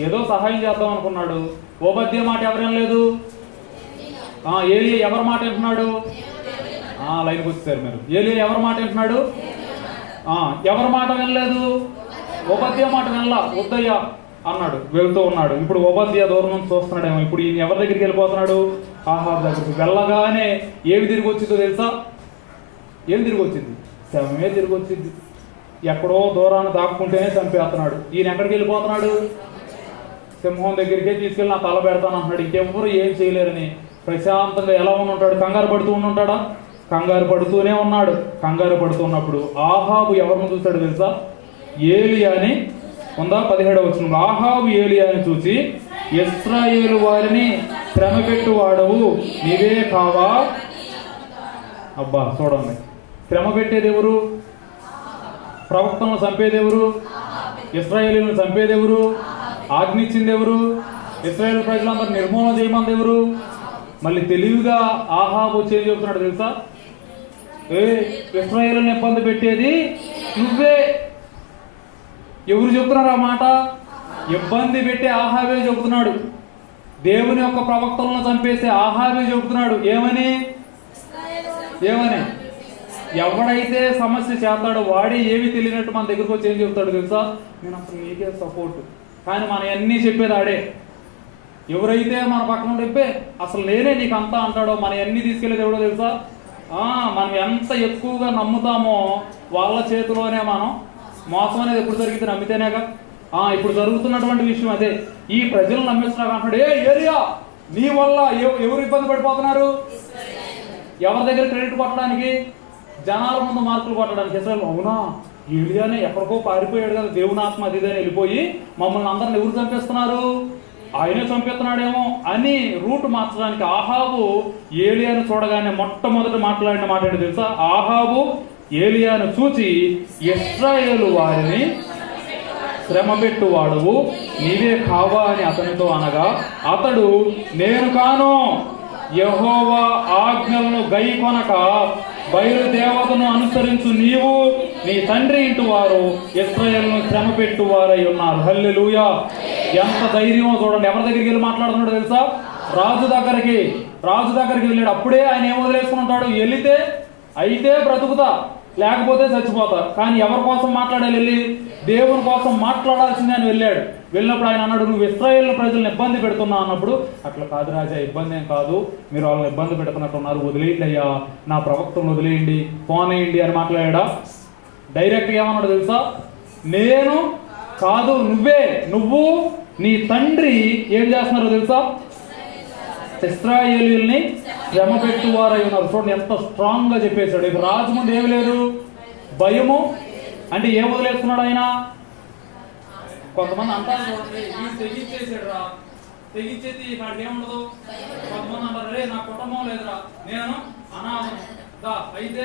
ఏదో సహాయం చేద్దాం అనుకున్నాడు. ఓబద్య మాట ఎవరేం లేదు. ఏలియా ఎవరి మాట వింటున్నాడు? లైన్కి వచ్చేసారు మీరు. ఏలియా ఎవరి మాట వింటున్నాడు? ఎవరి మాట వినలేదు? ఓబద్య మాట వినలా. వద్దయ్యా అన్నాడు, వెళ్తూ ఉన్నాడు. ఇప్పుడు ఓబద్య దూరం నుంచి చూస్తున్నాడేమో. ఇప్పుడు ఈయన ఎవరి దగ్గరికి వెళ్ళిపోతున్నాడు? ఆహాబు దగ్గరికి. వెళ్ళగానే ఏమి తిరిగి వచ్చిందో తెలుసా? ఏమి తిరిగి వచ్చింది? శవమే తిరిగి వచ్చింది. ఎక్కడో దూరాన్ని దాక్కుంటేనే చంపేస్తున్నాడు. ఈయన ఎక్కడికి వెళ్ళిపోతున్నాడు? సింహం దగ్గరికే తీసుకెళ్ళి నా తల పెడతాను అంటున్నాడు. ఇంకెవ్వరు ఏం చేయలేరని ప్రశాంతంగా ఎలా ఉంటాడు? కంగారు పడుతూ ఉంటాడా? కంగారు పడుతూనే ఉన్నాడు. కంగారు పడుతున్నప్పుడు ఆహాబు ఎవరిని చూశాడు తెలుసా? ఏలియాని. ఉందా 17వ వచనంలో? ఆహాబు ఏలియాని చూసి, ఇశ్రాయేలు వారిని శ్రమ పెట్టువాడవు నీవే కావా? అబ్బా చూడండి, శ్రమ పెట్టేది ఎవరు? ప్రవక్తలను చంపేది ఎవరు? ఇశ్రాయేలును చంపేది ఎవరు? ఆజ్ఞించింది ఎవరు? ఇశ్రాయేలు ప్రజలందరూ నిర్మూలన చేయమంది ఎవరు? మళ్ళీ తెలివిగా ఆహాబు వచ్చేది చెబుతున్నాడు తెలుసా? ఇశ్రాయేలుని ఇబ్బంది పెట్టేది నువ్వే. ఎవరు చెబుతున్నారు ఆ మాట? ఇబ్బంది పెట్టే ఆహాబే చెబుతున్నాడు. దేవుని యొక్క ప్రవక్తలను చంపేసే ఆహాబే చెబుతున్నాడు. ఏమని? ఎవడైతే సమస్య చేస్తాడో వాడే ఏమి తెలియనట్టు మన దగ్గరకు వచ్చి ఏం చెబుతాడు తెలుసా? నేను అసలు నీకే సపోర్ట్, కానీ మన అన్నీ చెప్పేది ఆడే. ఎవరైతే మన పక్కన చెప్పే అసలు నేనే నీకు అంతా అంటాడో మన అన్నీ తీసుకెళ్ళేది ఎవడో తెలుసా? మనం ఎంత ఎక్కువగా నమ్ముతామో వాళ్ళ చేతిలోనే మనం మోసం అనేది ఎప్పుడు జరిగితే నమ్మితేనేగా. ఇప్పుడు జరుగుతున్నటువంటి విషయం అదే. ఈ ప్రజలు నమ్మిస్తున్నా అంటాడు, ఏరియా నీ వల్ల ఎవరు ఇబ్బంది పడిపోతున్నారు? ఎవరి దగ్గర క్రెడిట్ కొట్టడానికి? జనాల ముందు మార్కులు కొట్టడానికి. అసలు అవునా, ఏలియానే ఎక్కడికో పారిపోయాడు కదా, దేవుని ఆత్మ అదిదని వెళ్ళిపోయి మమ్మల్ని అందరిని ఎవరు చంపేస్తున్నారు? ఆయనే చంపేస్తున్నాడేమో అని రూట్ మార్చడానికి ఆహాబు ఏలియాను చూడగానే మొట్టమొదట మాట్లాడిన మాట ఏంటి తెలుసా? ఆహాబు ఏలియాను చూచి, ఇశ్రాయేలు వారిని శ్రమ పెట్టువాడవు నీవే కావా అని అతనితో అనగా, అతడు నేను కాను, యెహోవా ఆజ్ఞలను గైకొనక బయలుదేవతను అనుసరించు నీవు నీ తండ్రి ఇంటి వారు ఇశ్రాయేలును శ్రమ పెట్టువారై ఉన్నారు. హల్లెలూయా. ఎంత ధైర్యమో చూడండి. ఎవరి దగ్గరికి వెళ్ళి మాట్లాడుతున్నాడో తెలుసా? రాజు దగ్గరికి వెళ్ళాడు. అప్పుడే ఆయన ఏం వదిలేసుకుని ఉంటాడు? వెళితే అయితే బ్రతుకుతా, లేకపోతే చచ్చిపోతా. కానీ ఎవరి కోసం మాట్లాడాలి? వెళ్ళి దేవుని కోసం మాట్లాడాల్సిందే అని వెళ్ళాడు. వెళ్ళినప్పుడు ఆయన అన్నాడు, నువ్వు ఇశ్రాయేలు ప్రజలను ఇబ్బంది పెడుతున్నావు అన్నప్పుడు, అట్లా కాదు రాజా, ఇబ్బంది ఏం కాదు, మీరు వాళ్ళని ఇబ్బంది పెడుతున్నట్టున్నారు, వదిలేయండి అయ్యా, నా ప్రవక్తను వదిలేయండి, పోనేయండి అని మాట్లాడా? డైరెక్ట్గా ఏమన్నాడు తెలుసా? నేను కాదు, నువ్వు నీ తండ్రి ఏం చేస్తున్నారు తెలుసా? ఇశ్రాయేలీయుల్ని శ్రమ పెట్టువారై ఉన్నారు. చూడండి ఎంత స్ట్రాంగ్ గా చెప్పేశాడు. ఇక రాజు ముందు ఏమి లేదు, భయము. అంటే ఏం వదిలేసుకున్నాడు ఆయన? కొంతమంది అంటారు చూడండి, తెగించేసాడు రా, తెగించేది వాడికి ఏముండదు. కొంతమంది అంటారు, రే నా కుటుంబం లేదురా, నేను అనాథం దా, అయితే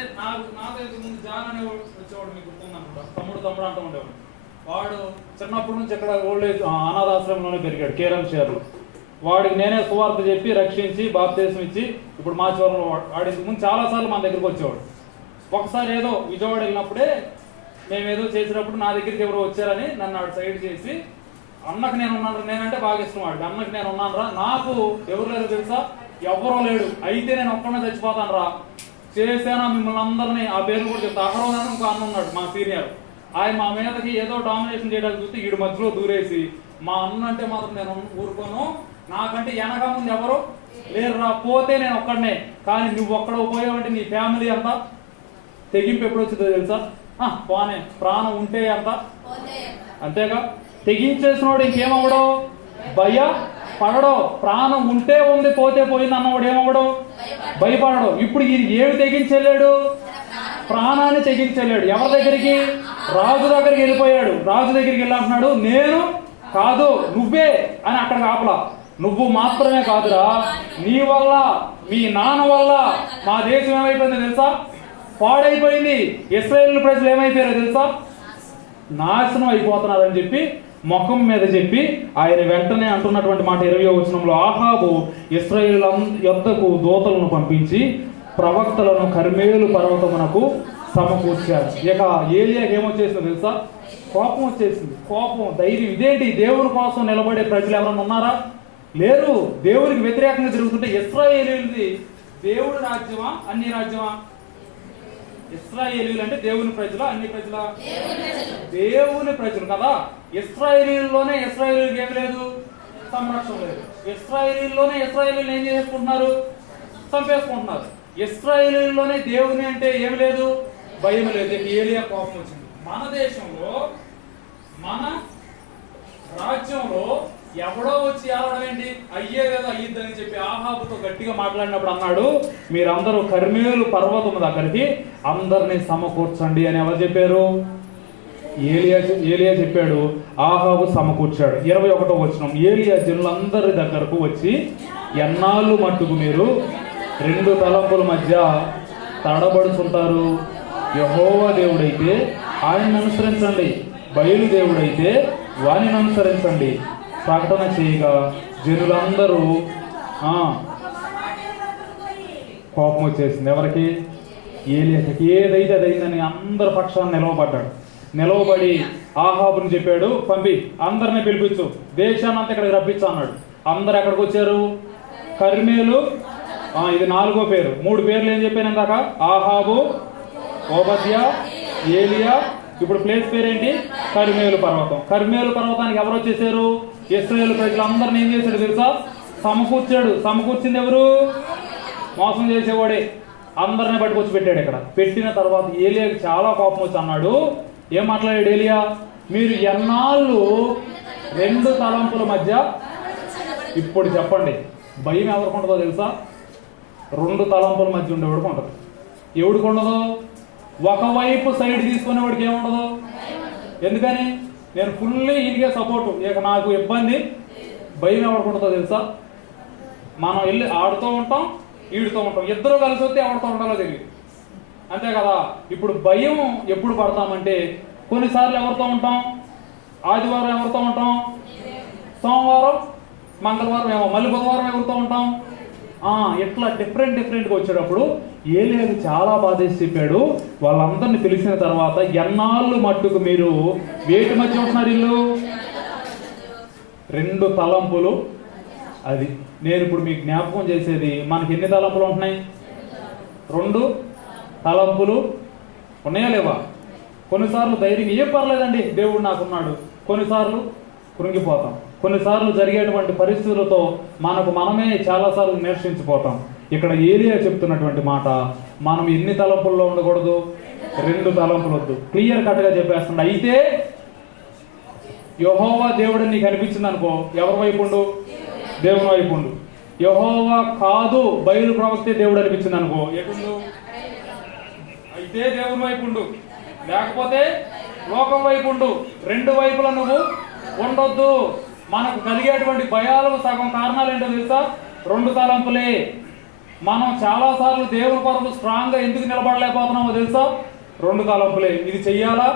నాకైతే ముందు జాన్ అనేవాడు వచ్చేవాడు, మీకు గుర్తుందనుకుంటా, తమ్ముడు అంటూ ఉండేవాడు. వాడు చిన్నప్పటి నుంచి ఇక్కడ ఓల్డ్ ఏజ్ అనాథాశ్రమంలోనే పెరిగాడు, కేరళ షేర్లు. వాడికి నేనే సువార్త చెప్పి రక్షించి బాప్తిస్మం ఇచ్చి ఇప్పుడు మా చివరిలో వాడికి ముందు చాలాసార్లు మన దగ్గరికి వచ్చేవాడు. ఒకసారి ఏదో విజయవాడ వెళ్ళినప్పుడే మేమేదో చేసినప్పుడు నా దగ్గరికి ఎవరో వచ్చారని నన్ను ఆడు సైడ్ చేసి, అన్నకు నేను ఉన్నాను, నేనంటే బాగా ఇష్టం వాడికి, అన్నకు నేను ఉన్నాను రా, నాకు ఎవరు లేరు తెలుసా, ఎవరో లేడు, అయితే నేను ఒక్కడే చచ్చిపోతాను రా, చేశానా మిమ్మల్ని అందరినీ, ఆ పేరు కూడా చెప్తా, అహరోన్ అని ఇంకో అన్న ఉన్నాడు మా సీనియర్, ఆయన మా మీదకి ఏదో డామినేషన్ చేయడానికి చూస్తే వీడి మధ్యలో దూరేసి, మా అన్న అంటే మాత్రం నేను ఊరుకోను, నాకంటే వెనక ముందు ఎవరు లేరు రా, పోతే నేను ఒక్కడనే, కానీ నువ్వు ఒక్కడ పోయావంటే నీ ఫ్యామిలీ అంతా తెగింపు ఎప్పుడు వచ్చిందో తెలుసా? పోనే, ప్రాణం ఉంటే అంత అంతేగా. తెగించేసినోడు ఇంకేమవ్వడు, భయపడడు. ప్రాణం ఉంటే ఉంది, పోతే పోయింది అన్నవాడు ఏమవ్వడు, భయపడడు. ఇప్పుడు ఈయన ఏమి తెగించెళ్ళాడు? ప్రాణాన్ని తెగించెళ్ళాడు. ఎవరి దగ్గరికి? రాజు దగ్గరికి వెళ్ళిపోయాడు. రాజు దగ్గరికి వెళ్ళి అంటున్నాడు, నేను కాదు నువ్వే అని అక్కడికి ఆపలా. నువ్వు మాత్రమే కాదురా, నీ వల్ల మీ నాన్న వల్ల మా దేశం ఏమైపోయిందో తెలుసా? పాడైపోయింది. ఇశ్రాయేలు ప్రజలు ఏమైపోయారో తెలుసా? నాశనం అయిపోతున్నారని చెప్పి ముఖం మీద చెప్పి ఆయన వెంటనే అంటున్నటువంటి మాట 20వ వచనంలో, ఆహాబు ఇశ్రాయేలు యొద్దకు దూతలను పంపించి ప్రవక్తలను కర్మేలు పర్వతమునకు సమకూర్చాడు. ఇక ఏలియాకి ఏమొచ్చేసిందో తెలుసా? కోపం వచ్చేసింది. కోపం, ధైర్యం. ఇదేంటి, దేవుని కోసం నిలబడే ప్రజలు ఎవరన్నా ఉన్నారా? లేరు. దేవునికి వ్యతిరేకంగా తిరుగుతుంటే ఇశ్రాయేలీయులది దేవుడి రాజ్యమా అన్ని రాజ్యమా? ఇశ్రాయేలీయులు అంటే దేవుని ప్రజలా అన్ని ప్రజలా? దేవుని ప్రజలు కదా. ఇశ్రాయేలీయుల్లోనే ఇశ్రాయేలీయులకి ఏమి లేదు, సంరక్షణ లేదు. ఇశ్రాయేలీయుల్లోనే ఇశ్రాయేలీయులు ఏం చేసుకుంటున్నారు, చంపేసుకుంటున్నారు. ఇశ్రాయేలీయుల్లోనే దేవుని అంటే ఏమి లేదు, భయం లేదు. ఏలియా కోపం వచ్చింది. మన దేశంలో మన రాజ్యంలో ఎవడో వచ్చి ఆడడం ఏంటి, అయ్యేదేదో అయ్యిద్దని చెప్పి ఆహాబుతో గట్టిగా మాట్లాడినప్పుడు అన్నాడు, మీరందరూ కర్మేలు పర్వతం దగ్గరికి అందరినీ సమకూర్చండి అని ఎవరు చెప్పారు? ఏలియా చెప్పాడు. ఆహాబు సమకూర్చాడు. 21వ వచనం, ఏలియా జనులందరి దగ్గరకు వచ్చి, ఎన్నాళ్ళు మట్టుకు మీరు 2 తలంపుల మధ్య తడబడుతుంటారు? యెహోవా దేవుడైతే ఆయన్ని అనుసరించండి, బయలు దేవుడైతే వానిని అనుసరించండి. ప్రకటన చేయగా జనులందరూ కోపం వచ్చేసింది. ఎవరికి? ఏలియాకి. ఏదైతే అదైందని అందరి పక్షాన్ని నిలవబడి ఆహాబుని చెప్పాడు, పంపి అందరిని పిలిపించు, దేశాన్ని అంతా ఇక్కడికి రప్పించు అన్నాడు. అందరు ఎక్కడికి వచ్చారు? కర్మేలు. ఇది 4వ పేరు. 3 పేర్లు ఏం చెప్పాను ఇందాక? ఆహాబు, ఓబద్యా, ఏలియా. ఇప్పుడు ప్లేస్ పేరేంటి? కర్మేలు పర్వతం. కర్మేలు పర్వతానికి ఎవరు వచ్చేసారు? ఇశ్రాయేలు ప్రజలందరిని ఏం చేశాడు తెలుసా? సమకూర్చాడు. సమకూర్చింది ఎవరు? మోసం చేసేవాడే. అందరిని పట్టుకొచ్చి పెట్టాడు ఇక్కడ. పెట్టిన తర్వాత ఏలియాకి చాలా కోపం వచ్చి అన్నాడు, ఏం మాట్లాడాడు ఏలియా? మీరు ఎన్నాళ్ళు 2 తలంపుల మధ్య. ఇప్పుడు చెప్పండి, భయం ఎవరికి ఉంటుందో తెలుసా? 2 తలంపుల మధ్య ఉండేవాడికి ఉంటుంది. ఎవడికి ఉండదు? ఒకవైపు సైడ్ తీసుకునేవాడికి ఏముండదు. ఎందుకని? నేను ఫుల్లీ ఈయనకే సపోర్టు, ఇక నాకు ఇబ్బంది. భయం ఎవరికి ఉంటుందో తెలుసా? మనం వెళ్ళి ఆడుతూ ఉంటాం, ఈడుతూ ఉంటాం. ఇద్దరు కలిసి వస్తే ఎవరితో ఉండాలో తెలియదు. అంతే కదా. ఇప్పుడు భయం ఎప్పుడు పడతామంటే, కొన్నిసార్లు ఎవరితో ఉంటాం? ఆదివారం ఎవరితో ఉంటాం? సోమవారం, మంగళవారం ఏమో, మళ్ళీ బుధవారం ఎవరితో ఉంటాం? ఇట్లా డిఫరెంట్గా వచ్చేటప్పుడు ఏలియాకి చాలా బాధేసి చెప్పాడు. వాళ్ళందరినీ పిలిచిన తర్వాత, ఎన్నాళ్ళు మట్టుకు మీరు వేటి మధ్య ఉంటున్నారు? ఇల్లు 2 తలంపులు. అది నేను ఇప్పుడు మీకు జ్ఞాపకం చేసేది, మనకి ఎన్ని తలంపులు ఉంటున్నాయి? 2 తలంపులు ఉన్నాయా లేవా? కొన్నిసార్లు ధైర్యం, ఏం పర్లేదండి దేవుడు నాకున్నాడు. కొన్నిసార్లు కృంగిపోతాం. కొన్నిసార్లు జరిగేటువంటి పరిస్థితులతో మనమే చాలాసార్లు నిరసించిపోతాం. ఇక్కడ ఏలియా చెప్తున్నటువంటి మాట, మనం ఎన్ని తలంపుల్లో ఉండకూడదు? 2 తలంపులు వద్దు. క్లియర్ కట్గా చెప్పేస్తుంది. అయితే యెహోవా దేవుడు నీకు అనిపించింది అనుకో, ఎవరి వైపు ఉండు? దేవుని వైపు ఉండు. యెహోవా కాదు బయలు ప్రవక్తే దేవుడు అనిపించింది అనుకో, ఎటుండు? అయితే దేవుని వైపు ఉండు, లేకపోతే లోకం వైపు ఉండు. 2 వైపులా నువ్వు ఉండొద్దు. మనకు కలిగేటువంటి భయాలకు సగం కారణాలు ఏంటో తెలుసా? 2 తలంపులే. మనం చాలాసార్లు దేవుని కొరకు స్ట్రాంగ్గా ఎందుకు నిలబడలేకపోతున్నామో తెలుసా? 2 తలంపులే. ఇది చెయ్యాలా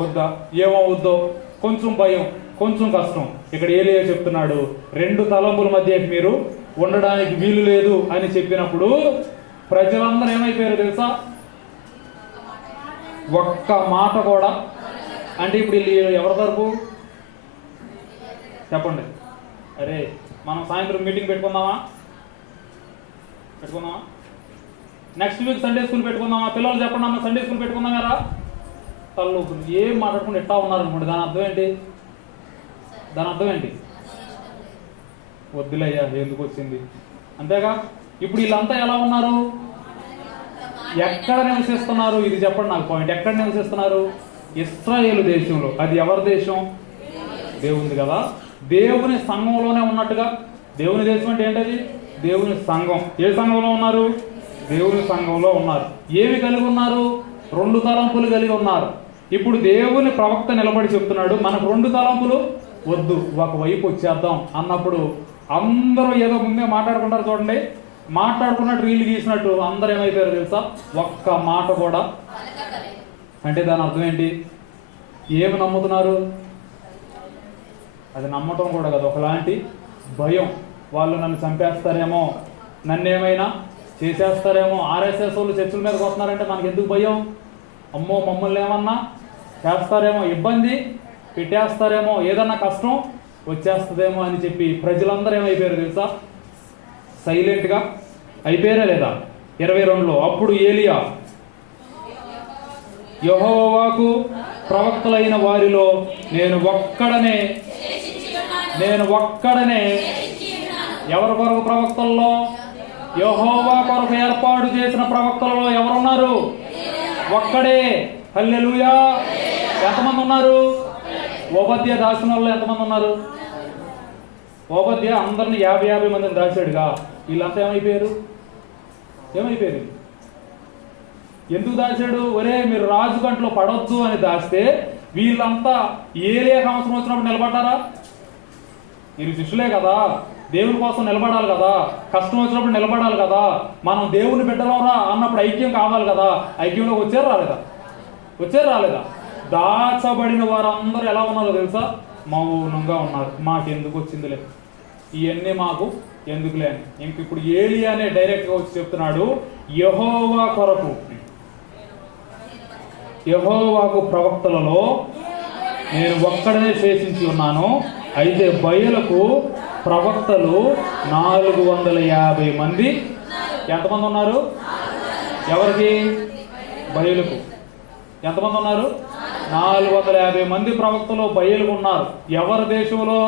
వద్దా, ఏమవుద్దో, కొంచెం భయం, కొంచెం కష్టం. ఇక్కడ ఏలియా చెప్తున్నాడు, 2 తలంపుల మధ్య మీరు ఉండడానికి వీలు లేదు అని చెప్పినప్పుడు ప్రజలందరూ ఏమైపోయారో తెలుసా? ఒక్క మాట కూడా. అంటే ఇప్పుడు ఎవరి తరపు చెప్పండి? అరే మనం సాయంత్రం మీటింగ్ పెట్టుకుందామా? నెక్స్ట్ వీక్ సండే స్కూల్ పెట్టుకుందామా? పిల్లలు చెప్పండి అమ్మ, సండే స్కూల్ పెట్టుకుందామారా? తల్లు ఏం మాట్లాడుకుంటూ ఎట్టా ఉన్నారనుకోండి. దాని అర్థం ఏంటి? వద్దులయ్యా, ఎందుకు వచ్చింది? అంతేగా. ఇప్పుడు వీళ్ళంతా ఎలా ఉన్నారు? ఎక్కడ నివసిస్తున్నారు? ఇది చెప్పండి నాకు పాయింట్. ఎక్కడ నివసిస్తున్నారు? ఇశ్రాయేలు దేశంలో. అది ఎవరి దేశం? దేవునిది కదా. దేవుని సంఘంలోనే ఉన్నట్టుగా. దేవుని దేశం అంటే ఏంటది? దేవుని సంఘం. ఏ సంఘంలో ఉన్నారు? దేవుని సంఘంలో ఉన్నారు. ఏమి కలిగి ఉన్నారు? 2 తలంపులు కలిగి ఉన్నారు. ఇప్పుడు దేవుని ప్రవక్త నిలబడి చెప్తున్నాడు, మనకు 2 తలంపులు వద్దు, ఒకవైపు వచ్చేద్దాం అన్నప్పుడు అందరూ ఏదో ముందే మాట్లాడుకుంటారు చూడండి. మాట్లాడుకున్నట్టు రీలు గీసినట్టు అందరూ ఏమైపోయారు తెలుసా? ఒక్క మాట కూడా. అంటే దాని అర్థం ఏంటి? ఏమి నమ్ముతున్నారు? అది నమ్మటం కూడా కదా, ఒకలాంటి భయం. వాళ్ళు నన్ను చంపేస్తారేమో, నన్ను ఏమైనా చేసేస్తారేమో. ఆర్ఎస్ఎస్ వాళ్ళు చర్చిల మీదకి వస్తున్నారంటే మనకి ఎందుకు భయం? అమ్మో మమ్మల్ని ఏమన్నా చేస్తారేమో, ఇబ్బంది పెట్టేస్తారేమో, ఏదన్నా కష్టం వచ్చేస్తుందేమో అని చెప్పి ప్రజలందరూ ఏమైపోయారు తెలుసా? సైలెంట్గా అయిపోయారా లేదా? 22లో అప్పుడు ఏలియా యెహోవాకు ప్రవక్తలైన వారిలో నేను ఒక్కడనే ఎవరి కొరకు ప్రవక్తల్లో? యెహోవా కొరకు ఏర్పాటు చేసిన ప్రవక్తలలో ఎవరున్నారు? ఒక్కడే. హల్లెలూయా. ఎంతమంది ఉన్నారు? ఓబద్య దాసిన వాళ్ళు ఎంతమంది ఉన్నారు? ఓబద్య అందరిని 50 మందిని దాచాడుగా. వీళ్ళంతా ఏమైపోయారు? ఎందుకు దాచాడు? ఒరే మీరు రాజు గంటలో పడొద్దు అని దాస్తే వీళ్ళంతా ఏలియా సంవత్సరం వచ్చినప్పుడు నిలబడ్డారా? వీళ్ళు శిష్యులే కదా, దేవుని కోసం నిలబడాలి కదా, కష్టం వచ్చినప్పుడు నిలబడాలి కదా, మనం దేవుని బిడ్డలరా అన్నప్పుడు ఐక్యం కావాలి కదా. ఐక్యంలోకి వచ్చారు రాలేదా? దాచబడిన వారందరూ ఎలా ఉన్నారో తెలుసా? మౌనంగా ఉన్నారు. మాకెందుకు వచ్చిందిలే, ఇవన్నీ మాకు ఎందుకులే అని. ఇంక ఇప్పుడు ఏలియానే డైరెక్ట్గా వచ్చి చెప్తున్నాడు, యెహోవాకు ప్రవక్తలలో నేను ఒక్కడనే శేషించి ఉన్నాను. అయితే బయలుకు ప్రవక్తలు 450 మంది. ఎంతమంది ఉన్నారు? ఎవరికి? బయలుకు. ఎంతమంది ఉన్నారు? 450 మంది ప్రవక్తలు బయలుకు ఉన్నారు. ఎవరి దేశంలో?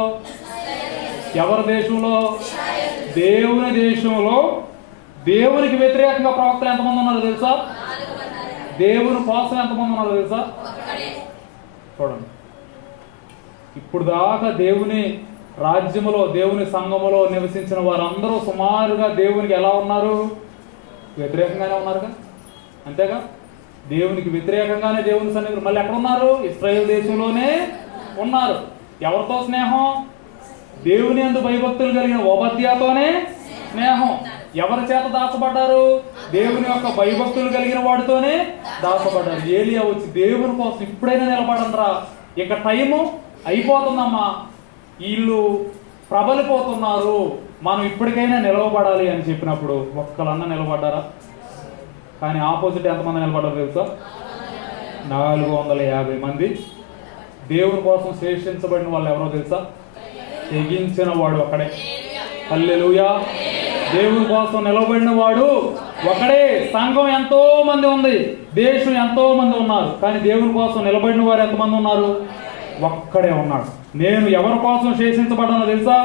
దేవుని దేశంలో. దేవునికి వ్యతిరేకంగా ప్రవక్తలు ఎంతమంది ఉన్నారో తెలుసా? దేవుని కోసం ఎంతమంది ఉన్నారో తెలుసా? చూడండి, ఇప్పుడు దాకా దేవుని రాజ్యములో, దేవుని సంఘములో నివసించిన వారందరూ సుమారుగా దేవునికి ఎలా ఉన్నారు? వ్యతిరేకంగానే ఉన్నారుగా. అంతేగా? దేవునికి వ్యతిరేకంగానే దేవుని సన్నిధిలో మళ్ళీ ఎక్కడ ఉన్నారు? ఇశ్రాయేల్ దేశంలోనే ఉన్నారు. ఎవరితో స్నేహం? దేవుని యందు భయభక్తులు కలిగిన ఓబద్యాతోనే స్నేహం. ఎవరి చేత దాచబడ్డారు? దేవుని యొక్క భయభక్తులు కలిగిన వాడితోనే దాచబడ్డారు. ఏలియా వచ్చి దేవుని కోసం ఇప్పుడైనా నిలబడండిరా, ఇక టైము అయిపోతుందమ్మా, వీళ్ళు ప్రబలిపోతున్నారు, మనం ఇప్పటికైనా నిలవబడాలి అని చెప్పినప్పుడు ఒక్కలన్నా నిలబడ్డారా? కానీ ఆపోజిట్ ఎంతమంది నిలబడ్డారు తెలుసా? 450 మంది. దేవుని కోసం శేషించబడిన వాళ్ళు ఎవరో తెలుసా? తెగించిన వాడు ఒకడే. హల్లెలూయా. దేవుని కోసం నిలబడిన వాడు ఒకడే. సంఘం ఎంతో మంది ఉంది, దేశం ఎంతో మంది ఉన్నారు, కానీ దేవుని కోసం నిలబడిన వారు ఎంతమంది ఉన్నారు? ఒక్కడే ఉన్నాడు. నేను ఎవరి కోసం శేషించబడ్డానో తెలుసా?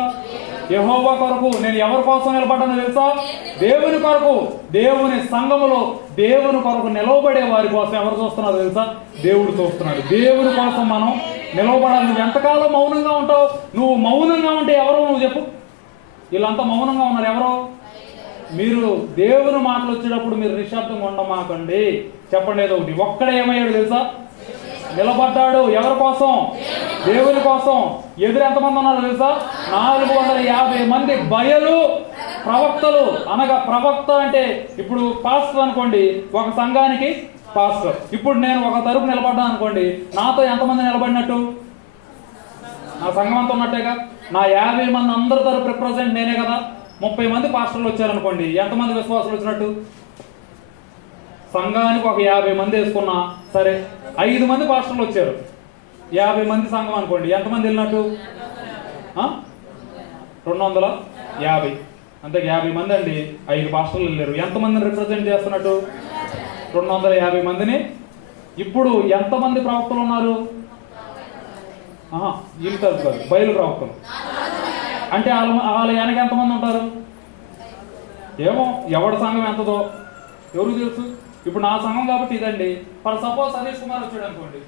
యెహోవా కొరకు. నేను ఎవరి కోసం నిలబడ్డానో తెలుసా? దేవుని కొరకు. దేవుని సంఘములో దేవుని కొరకు నిలవబడే వారి కోసం ఎవరు చూస్తున్నారు తెలుసా? దేవుడు చూస్తున్నాడు. దేవుని కోసం మనం నిలవబడాలి. నువ్వు ఎంతకాలం మౌనంగా ఉంటావు? నువ్వు మౌనంగా ఉంటే ఎవరో నువ్వు చెప్పు. వీళ్ళంతా మౌనంగా ఉన్నారు. ఎవరో? మీరు దేవుని మాటలు వచ్చేటప్పుడు మీరు నిశ్శబ్దంగా ఉండమాకండి. చెప్పండి ఏదో ఒకటి. ఒక్కడే ఏమయ్యాడు తెలుసా? నిలబడ్డాడు. ఎవరి కోసం? దేవుని కోసం. ఎదురు ఎంతమంది ఉన్నారు తెలుసా? 450 మంది బయలు ప్రవక్తలు. అనగా ప్రవక్త అంటే ఇప్పుడు పాస్టర్ అనుకోండి, ఒక సంఘానికి పాస్టర్. ఇప్పుడు నేను ఒక తరపు నిలబడ్డాను అనుకోండి, నాతో ఎంతమంది నిలబడినట్టు? నా సంఘం అంతా ఉన్నట్టేగా. నా 50 మంది అందరి తరపు రిప్రజెంట్ నేనే కదా. 30 మంది పాస్టర్లు వచ్చారనుకోండి, ఎంతమంది విశ్వాసులు వచ్చినట్టు? సంఘానికి ఒక 50 మంది వేసుకున్నా సరే, 5 మంది పాస్టర్లు వచ్చారు, 50 మంది సంఘం అనుకోండి, ఎంతమంది వెళ్ళినట్టు? 250. అంతే, 50 మంది అండి, 5 పాస్టర్లు వెళ్ళారు. ఎంతమందిని రిప్రజెంట్ చేస్తున్నట్టు? 250 మందిని. ఇప్పుడు ఎంతమంది ప్రవక్తలు ఉన్నారు? వీళ్ళు తరపు కాదు, బయలు ప్రవక్తలు. అంటే వాళ్ళ వెనక ఎంతమంది ఉంటారు? ఏమో, ఎవరి సంఘం ఎంతదో ఎవరికి తెలుసు. ఇప్పుడు నా సంఘం కాబట్టి ఇదండి. ఫర్ సపోజ్ సతీష్ కుమార్ వచ్చాడు అనుకోండి,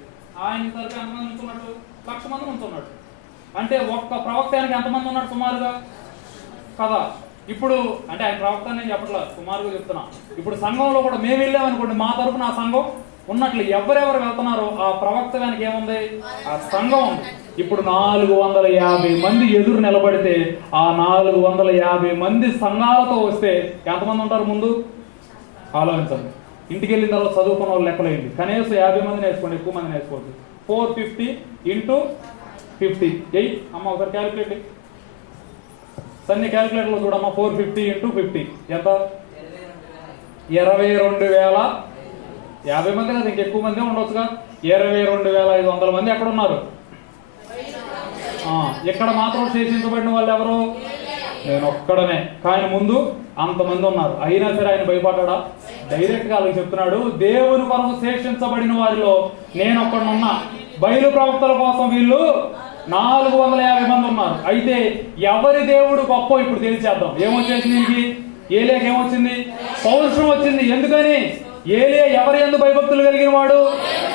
ఆయన తరపు ఎంతమంది ఉంటున్నట్టు? 1,00,000 మంది ఉంటున్నాడు. అంటే ఒక్క ప్రవక్తానికి ఎంతమంది ఉన్నాడు సుమారుగా కదా. ఇప్పుడు అంటే ఆయన ప్రవక్త నేను చెప్పట్లా, సుమారుగా చెప్తున్నా. ఇప్పుడు సంఘంలో కూడా మేము వెళ్ళామనుకోండి, మా తరపు నా సంఘం ఉన్నట్లు ఎవరెవరు వెళ్తున్నారో ఆ ప్రవక్త వెనక ఏముంది? ఆ సంఘం ఉంది. ఇప్పుడు 450 మంది ఎదురు నిలబడితే ఆ 450 మంది సంఘాలతో వస్తే ఎంతమంది ఉంటారు ముందు? ఆలోచించండి. ఇంటికి వెళ్ళిన తర్వాత చదువుకున్న వాళ్ళు లెక్కలేండి. కనీసం 50 మందిని వేసుకోండి, ఎక్కువ మందిని వేసుకోవచ్చు. 450 × 50 8. అమ్మ ఒకసారి క్యాలిక్యులేట్. సన్ని క్యాలిక్యులేటర్లో చూడమ్మా. 450 × 50 ఎంత? 22,000 50 మంది కదా, ఇంకెక్కువ మంది ఉండొచ్చుగా. 22,500 మంది ఎక్కడ ఉన్నారు? ఇక్కడ మాత్రం శేషించబడిన వాళ్ళు ఎవరు? నేను ఒక్కడనే. కానీ ముందు అంతమంది ఉన్నారు. అయినా సరే ఆయన భయపడ్డా? డైరెక్ట్ గా వాళ్ళకి చెప్తున్నాడు, దేవుని కొరకు శేషించబడిన వారిలో నేను ఒక్కడున్నా. బయలు ప్రవక్తల కోసం వీళ్ళు 450 మంది ఉన్నారు. అయితే ఎవరి దేవుడు గొప్ప ఇప్పుడు తెలిసేద్దాం. ఏమొచ్చేసింది దీనికి? ఏలియాకి ఏమొచ్చింది? పౌరుషం వచ్చింది. ఎందుకని? ఏలియా ఎవరి యందు భయభక్తులు కలిగిన వాడు?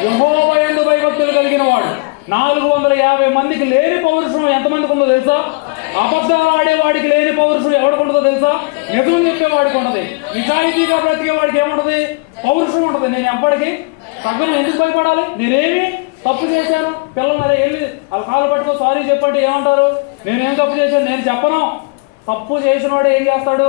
యెహోవా యందు భయభక్తులు కలిగిన వాడు. 450 మందికి లేని పౌరుషం ఎంతమందికి ఉందో తెలుసా? అబద్ధాలు ఆడేవాడికి లేని పౌరుషం ఎవరికి ఉంటుందో తెలుసా? నిజం చెప్పేవాడికి ఉంటది. నిజాయితీగా బ్రతికే వాడికి ఏముంటది? పౌరుషం ఉంటది. నేను ఎప్పటికీ తగ్గను. ఎందుకు భయపడాలి? నేనేమి తప్పు చేశాను? పిల్లలు అదే వెళ్ళి వాళ్ళ కాలు పట్టుకో సారీ చెప్పండి ఏమంటారు? నేనేం తప్పు చేశాను? నేను చెప్పను. తప్పు చేసిన వాడు ఏం చేస్తాడు?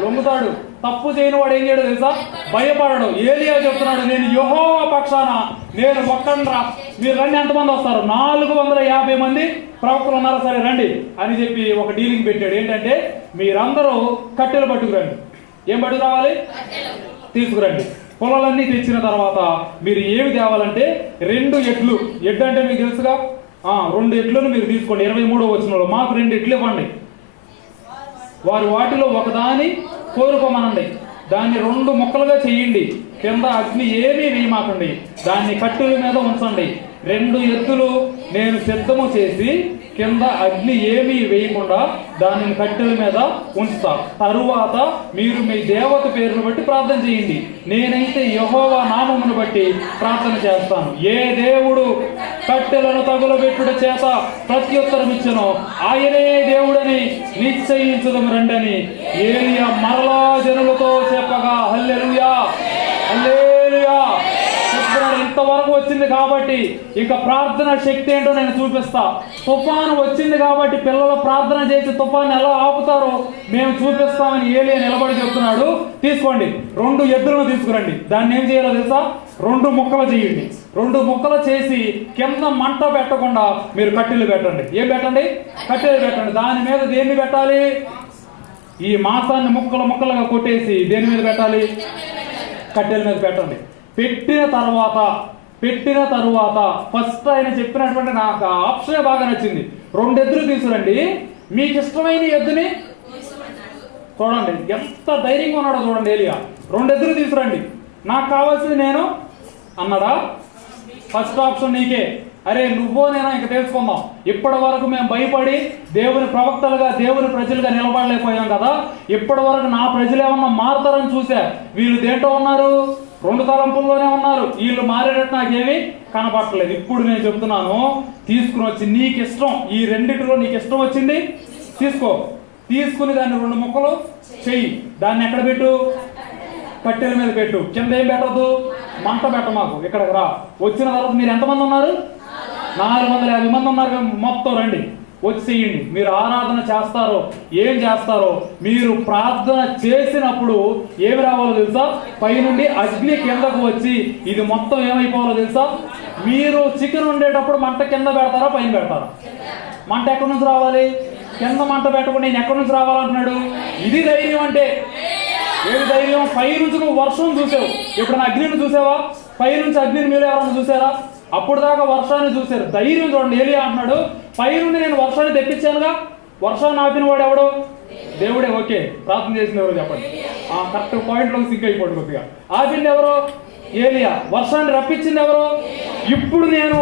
లొంగుతాడు. తప్పు చేయని వాడు ఏం చేయడు తెలుసా? భయపడడు. ఏలియా చెప్తున్నాడు, నేను యెహోవా పక్షాన నేను ఒక్కడ్రా, మీరు రండి. ఎంతమంది వస్తారు? 450 మంది ప్రవక్తలు ఉన్నారు. సరే రండి అని చెప్పి ఒక డీలింగ్ పెట్టాడు. ఏంటంటే మీరందరూ కట్టెలు పట్టుకురండి. ఏం పట్టుకురావాలి? తీసుకురండి. పొలాలన్నీ తెచ్చిన తర్వాత మీరు ఏమి తేవాలంటే 2 ఎడ్లు. ఎడ్లు అంటే మీకు తెలుసుగా, 2 ఎడ్లను మీరు తీసుకోండి. 23వ వచనంలో మాకు 2 ఎడ్లు ఇవ్వండి. వారు వాటిలో ఒకదాని కోరుకోమనండి. దాన్ని 2 ముక్కలుగా చేయండి. కింద అగ్ని ఏమీ వేయమాకండి. దాన్ని కట్టెల మీద ఉంచండి. 2 ఎద్దులు నేను సిద్ధము చేసి కింద అగ్ని ఏమీ వేయకుండా దానిని కట్టెల మీద ఉంచుతా. తరువాత మీరు మీ దేవత పేరును బట్టి ప్రార్థన చేయండి. నేనైతే యెహోవా నామమును బట్టి ప్రార్థన చేస్తాను. ఏ దేవుడు కట్టెలను తగులబెట్టుట చేత ప్రత్యుత్తరం ఇచ్చెనో ఆయనే దేవుడని నిశ్చయించుదము రండని ఏలియా మరలా జనులతో చెప్పగా హల్లెలూయా హల్లెలూయా చెప్తున్నాడు. ఇంతవరకు వచ్చింది కాబట్టి ఇక ప్రార్థన శక్తి ఏంటో నేను చూపిస్తా. తుఫాను వచ్చింది కాబట్టి పిల్లలు ప్రార్థన చేసి తుఫాను ఎలా ఆపుతారో మేము చూపిస్తామని ఏలియా నిలబడి చెప్తున్నాడు. తీసుకోండి 2 ఎద్దులను తీసుకురండి. దాన్ని ఏం చేయాలో తెలుసా? 2 ముక్కలు చేయండి. 2 ముక్కలు చేసి కింద మంట పెట్టకుండా మీరు కట్టెలు పెట్టండి. ఏం పెట్టండి? కట్టెలు పెట్టండి. దాని మీద దేన్ని పెట్టాలి? ఈ మాంసాన్ని ముక్కలు ముక్కలుగా కొట్టేసి దేని మీద పెట్టాలి? కట్టెల మీద పెట్టండి. పెట్టిన తరువాత ఫస్ట్ ఆయన చెప్పినటువంటి నాకు ఆప్షన్ బాగా నచ్చింది. 2 ఎద్దులు తీసుకురండి. మీకు ఇష్టమైన ఎద్దుని చూడండి, ఎంత ధైర్యంగా ఉన్నాడో చూడండి ఏలియా. 2 ఎద్దులు తీసుకురండి. నాకు కావాల్సింది నేను అన్నాడా? ఫస్ట్ ఆప్షన్ నీకే. అరే నువ్వో నేనో ఇంక తెలుసుకుందాం. ఇప్పటి వరకు మేము భయపడి దేవుని ప్రవక్తలుగా దేవుని ప్రజలుగా నిలబడలేకపోయాం కదా. ఇప్పటి వరకు నా ప్రజలు ఏమన్నా మారుతారని చూసా. వీళ్ళు దేంట్లో ఉన్నారు? 2 తలంపుల్లోనే ఉన్నారు. వీళ్ళు మారేటట్టు నాకేమీ కనపడలేదు. ఇప్పుడు నేను చెప్తున్నాను, తీసుకుని వచ్చి నీకు ఇష్టం, ఈ రెండిటిలో నీకు ఇష్టం వచ్చింది తీసుకో. తీసుకుని దాన్ని 2 ముక్కలు చెయ్యి. దాన్ని ఎక్కడ పెట్టు? కట్టెల మీద పెట్టు. కింద ఏం పెట్టద్దు? మంట పెట్ట. మాకు ఇక్కడికి రా. వచ్చిన తర్వాత మీరు ఎంతమంది ఉన్నారు? 450 మంది ఉన్నారు. మొత్తం రండి, వచ్చి చెయ్యండి. మీరు ఆరాధన చేస్తారో ఏం చేస్తారో, మీరు ప్రార్థన చేసినప్పుడు ఏమి రావాలో తెలుసా? పైనుండి అగ్ని కిందకు వచ్చి ఇది మొత్తం ఏమైపోవాలో తెలుసా? మీరు చికెన్ ఉండేటప్పుడు మంట కింద పెడతారా పైన పెడతారా? మంట ఎక్కడి నుంచి రావాలి? కింద మంట పెట్టకుండా నేను ఎక్కడి నుంచి రావాలంటున్నాడు. ఇది ధైర్యం అంటే. ఏది ధైర్యం? పై నుంచి నువ్వు వర్షం చూసావు. ఎప్పుడైనా అగ్నిని చూసావా? పై నుంచి అగ్నిని మీరు ఎవరైనా చూసారా? అప్పుడు దాకా వర్షాన్ని చూశారు. ధైర్యం చూడండి. ఏలియా అంటున్నాడు, పై నుండి నేను వర్షాన్ని తెప్పించానుగా. వర్షాన్ని ఆపిన వాడు ఎవడు? దేవుడే. ఓకే, ప్రార్థన చేసిన ఎవరు చెప్పండి. కరెక్ట్ పాయింట్లో సింక్ అయిపోయింది కొద్దిగా. ఆపింది ఎవరు? ఏలియా. వర్షాన్ని రప్పించింది ఎవరు? ఇప్పుడు నేను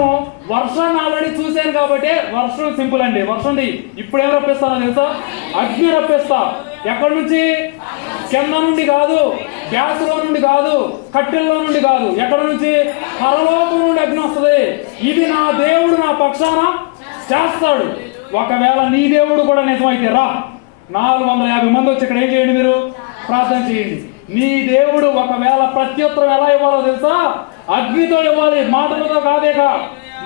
వర్షాన్ని ఆల్రెడీ చూశాను కాబట్టి వర్షం సింపుల్ అండి. వర్షం ఇప్పుడు ఏం రప్పిస్తానో తెలుసా? అగ్ని రప్పిస్తా. ఎక్కడి నుంచి? కింద నుండి కాదు, గ్యాస్ లో నుండి కాదు, కట్టెల్లో నుండి కాదు. ఎక్కడి నుంచి? పరలోకం నుండి అగ్ని వస్తుంది. ఇది నా దేవుడు నా పక్షాన చేస్తాడు. ఒకవేళ నీ దేవుడు కూడా నిజమైతే రా. 450 మంది వచ్చి ఇక్కడ ఏం చేయండి? మీరు ప్రార్థన చేయండి. నీ దేవుడు ఒకవేళ ప్రత్యుత్తరం ఎలా ఇవ్వాలో తెలుసా? అగ్నితో ఇవ్వాలి, మాటలతో కాదేక.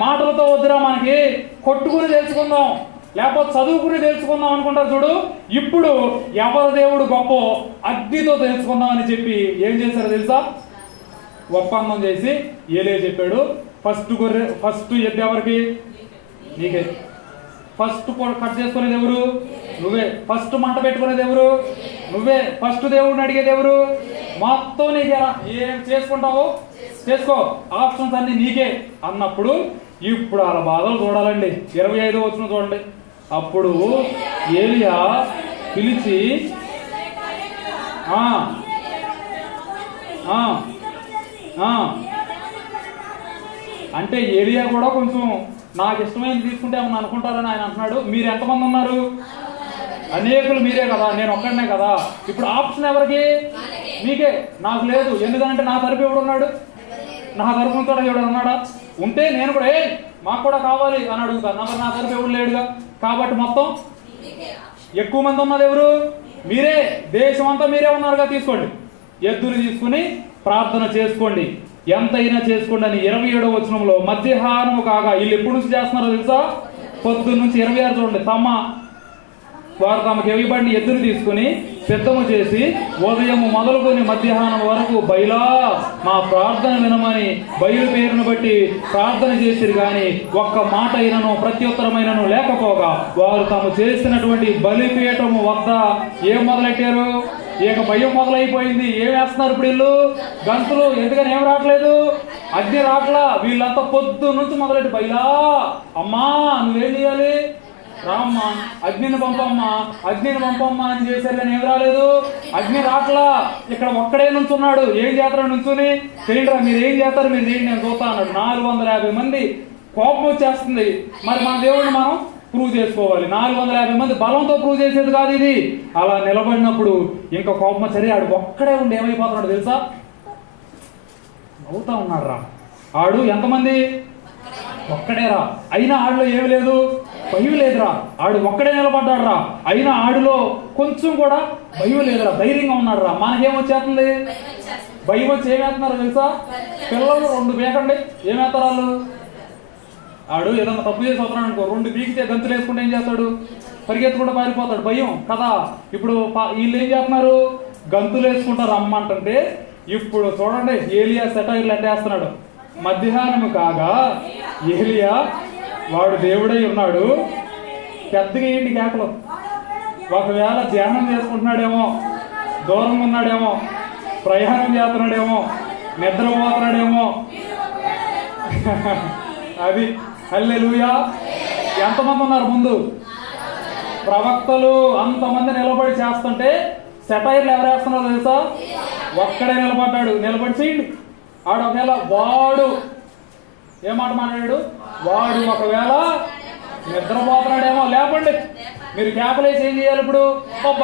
మాటలతో వద్దురా, మనకి కొట్టుకుని తెలుసుకుందాం, లేకపోతే చదువుకుని తెలుసుకుందాం అనుకుంటారు చూడు. ఇప్పుడు ఎవరి దేవుడు గొప్ప అగ్నితో తెలుసుకుందాం అని చెప్పి ఏం చేశారో తెలుసా? ఒప్పందం చేసి ఏలియా చెప్పాడు, ఫస్ట్ ఎద్దు ఎవరికి? నీకే. ఫస్ట్ కట్ చేసుకునేది ఎవరు? నువ్వే. ఫస్ట్ మంట పెట్టుకునేది ఎవరు? నువ్వే. ఫస్ట్ దేవుడిని అడిగేది ఎవరు? మొత్తం నీకే. ఏం చేసుకుంటావో చేసుకో, ఆప్షన్స్ అన్ని నీకే అన్నప్పుడు ఇప్పుడు వాళ్ళ బాధలు చూడాలండి. 25వ వచనం చూడండి. అప్పుడు ఏలియా పిలిచి అంటే ఏలియా కూడా కొంచెం నాకు ఇష్టమైనది తీసుకుంటే ఏమన్నా అనుకుంటారని ఆయన అంటున్నాడు. మీరు ఎంతమంది ఉన్నారు? అనేకులు మీరే కదా, నేను ఒక్కడనే కదా. ఇప్పుడు ఆప్షన్ ఎవరికి? మీకే. నాకు లేదు. ఎందుకంటే నా తరపు ఎవడు ఉన్నాడు? నా తరపున కూడా ఎవడు ఉన్నాడా? ఉంటే నేను కూడా మాకు కూడా కావాలి అని అడుగుతాను. మరి నా తరపు ఎవడు లేడుగా. కాబట్టి మొత్తం ఎక్కువ మంది ఉన్నది ఎవరు? మీరే. దేశం అంతా మీరే ఉన్నారుగా. తీసుకోండి, ఎద్దులు తీసుకుని ప్రార్థన చేసుకోండి, ఎంతైనా చేసుకోండి అని 27వ వచనంలో మధ్యాహ్నం కాగా, వీళ్ళు ఎప్పటి నుంచి చేస్తున్నారో తెలుసా? పొద్దున్న నుంచి. 26 చూడండి. వారు తమకు ఇవ్వబడిన ఎద్దులు తీసుకుని సిద్ధము చేసి ఉదయము మొదలుకొని మధ్యాహ్నం వరకు బయలా మా ప్రార్థన వినమని బయలు పేరును బట్టి ప్రార్థన చేసిరు గాని ఒక్క మాట అయినను ప్రత్యుత్తరమైనను లేకపోగా వారు తాము చేసినటువంటి బలిపీఠము వద్ద ఏం మొదలెట్టారు? ఇక భయం మొదలైపోయింది. ఏం వేస్తున్నారు ఇప్పుడు వీళ్ళు? గంతులు. ఎందుకని ఏం రావట్లేదు? అగ్ని రావట్లా. వీళ్ళంతా పొద్దు నుంచి మొదలెట్టి బయలా అమ్మా నువ్వేం చేయాలి? రామ్మా, అగ్నిని పంపమ్మా, అగ్నిని పంపమ్మా అని చేశారు కానీ ఏం రాలేదు. అగ్ని రాట్లా. ఇక్కడ ఒక్కడే నుంచున్నాడు. ఏం చేస్తారు? నుంచుని చేయండిరా, మీరు ఏం చేస్తారు మీరు చేయండి, నేను చూస్తా అన్నాడు. 450 మంది. కోపం వచ్చేస్తుంది. మరి మన దేవుడిని మనం ప్రూవ్ చేసుకోవాలి. 450 మంది బలంతో ప్రూవ్ చేసేది కాదు ఇది. అలా నిలబడినప్పుడు ఇంకా కోపం వచ్చి ఆడు ఒక్కడే ఉండి ఏమైపోతున్నాడు తెలుసా? నవ్వుతా ఉన్నాడు రా. ఆడు ఎంతమంది? ఒక్కడేరా. అయినా ఆడులో ఏమి లేదు, భయం లేదురా. ఆడు ఒక్కడే నిలబడ్డాడు రా. అయినా ఆడులో కొంచెం కూడా భయం లేదురా, ధైర్యంగా ఉన్నాడు రా. మనకేమొచ్చేస్తుంది? భయం వచ్చి ఏమేస్తున్నారు తెలుసా? పిల్లలు 2 బీకండి. ఏమేస్తారు వాళ్ళు? ఆడు ఏదన్నా తప్పు చేసి వస్తున్నాడు అనుకో, 2 బీకితే గంతులు వేసుకుంటే ఏం చేస్తాడు? పరిగెత్తుకుంటూ పారిపోతాడు. భయం కదా. ఇప్పుడు వీళ్ళు ఏం చేస్తున్నారు? గంతులు వేసుకుంటారు అమ్మంటే. ఇప్పుడు చూడండి ఏలియా సెటైర్లు ఎట్టేస్తున్నాడు. మధ్యాహ్నం కాగా ఏలియా వాడు దేవుడై ఉన్నాడు. పెద్దగా ఏంటి కేకలు? ఒకవేళ ధ్యానం చేసుకుంటున్నాడేమో, దూరంగా ఉన్నాడేమో, ప్రయాణం చేస్తున్నాడేమో, నిద్రపోతున్నాడేమో. అది హల్లెలూయా. ఎంతమంది ఉన్నారు ముందు? ప్రవక్తలు అంతమంది నిలబడి చేస్తుంటే సెటైర్లు ఎవరు వేస్తున్నారో తెలుసా? ఒక్కడే నిలబడ్డాడు. నిలబడి చేయండి. ఆడు ఒకవేళ వాడు ఏమాట మాట్లాడాడు? వాడు ఒకవేళ నిద్రపోతున్నాడేమో, లేపండి. మీరు కేకలేసి ఏం చేయాలి ఇప్పుడు?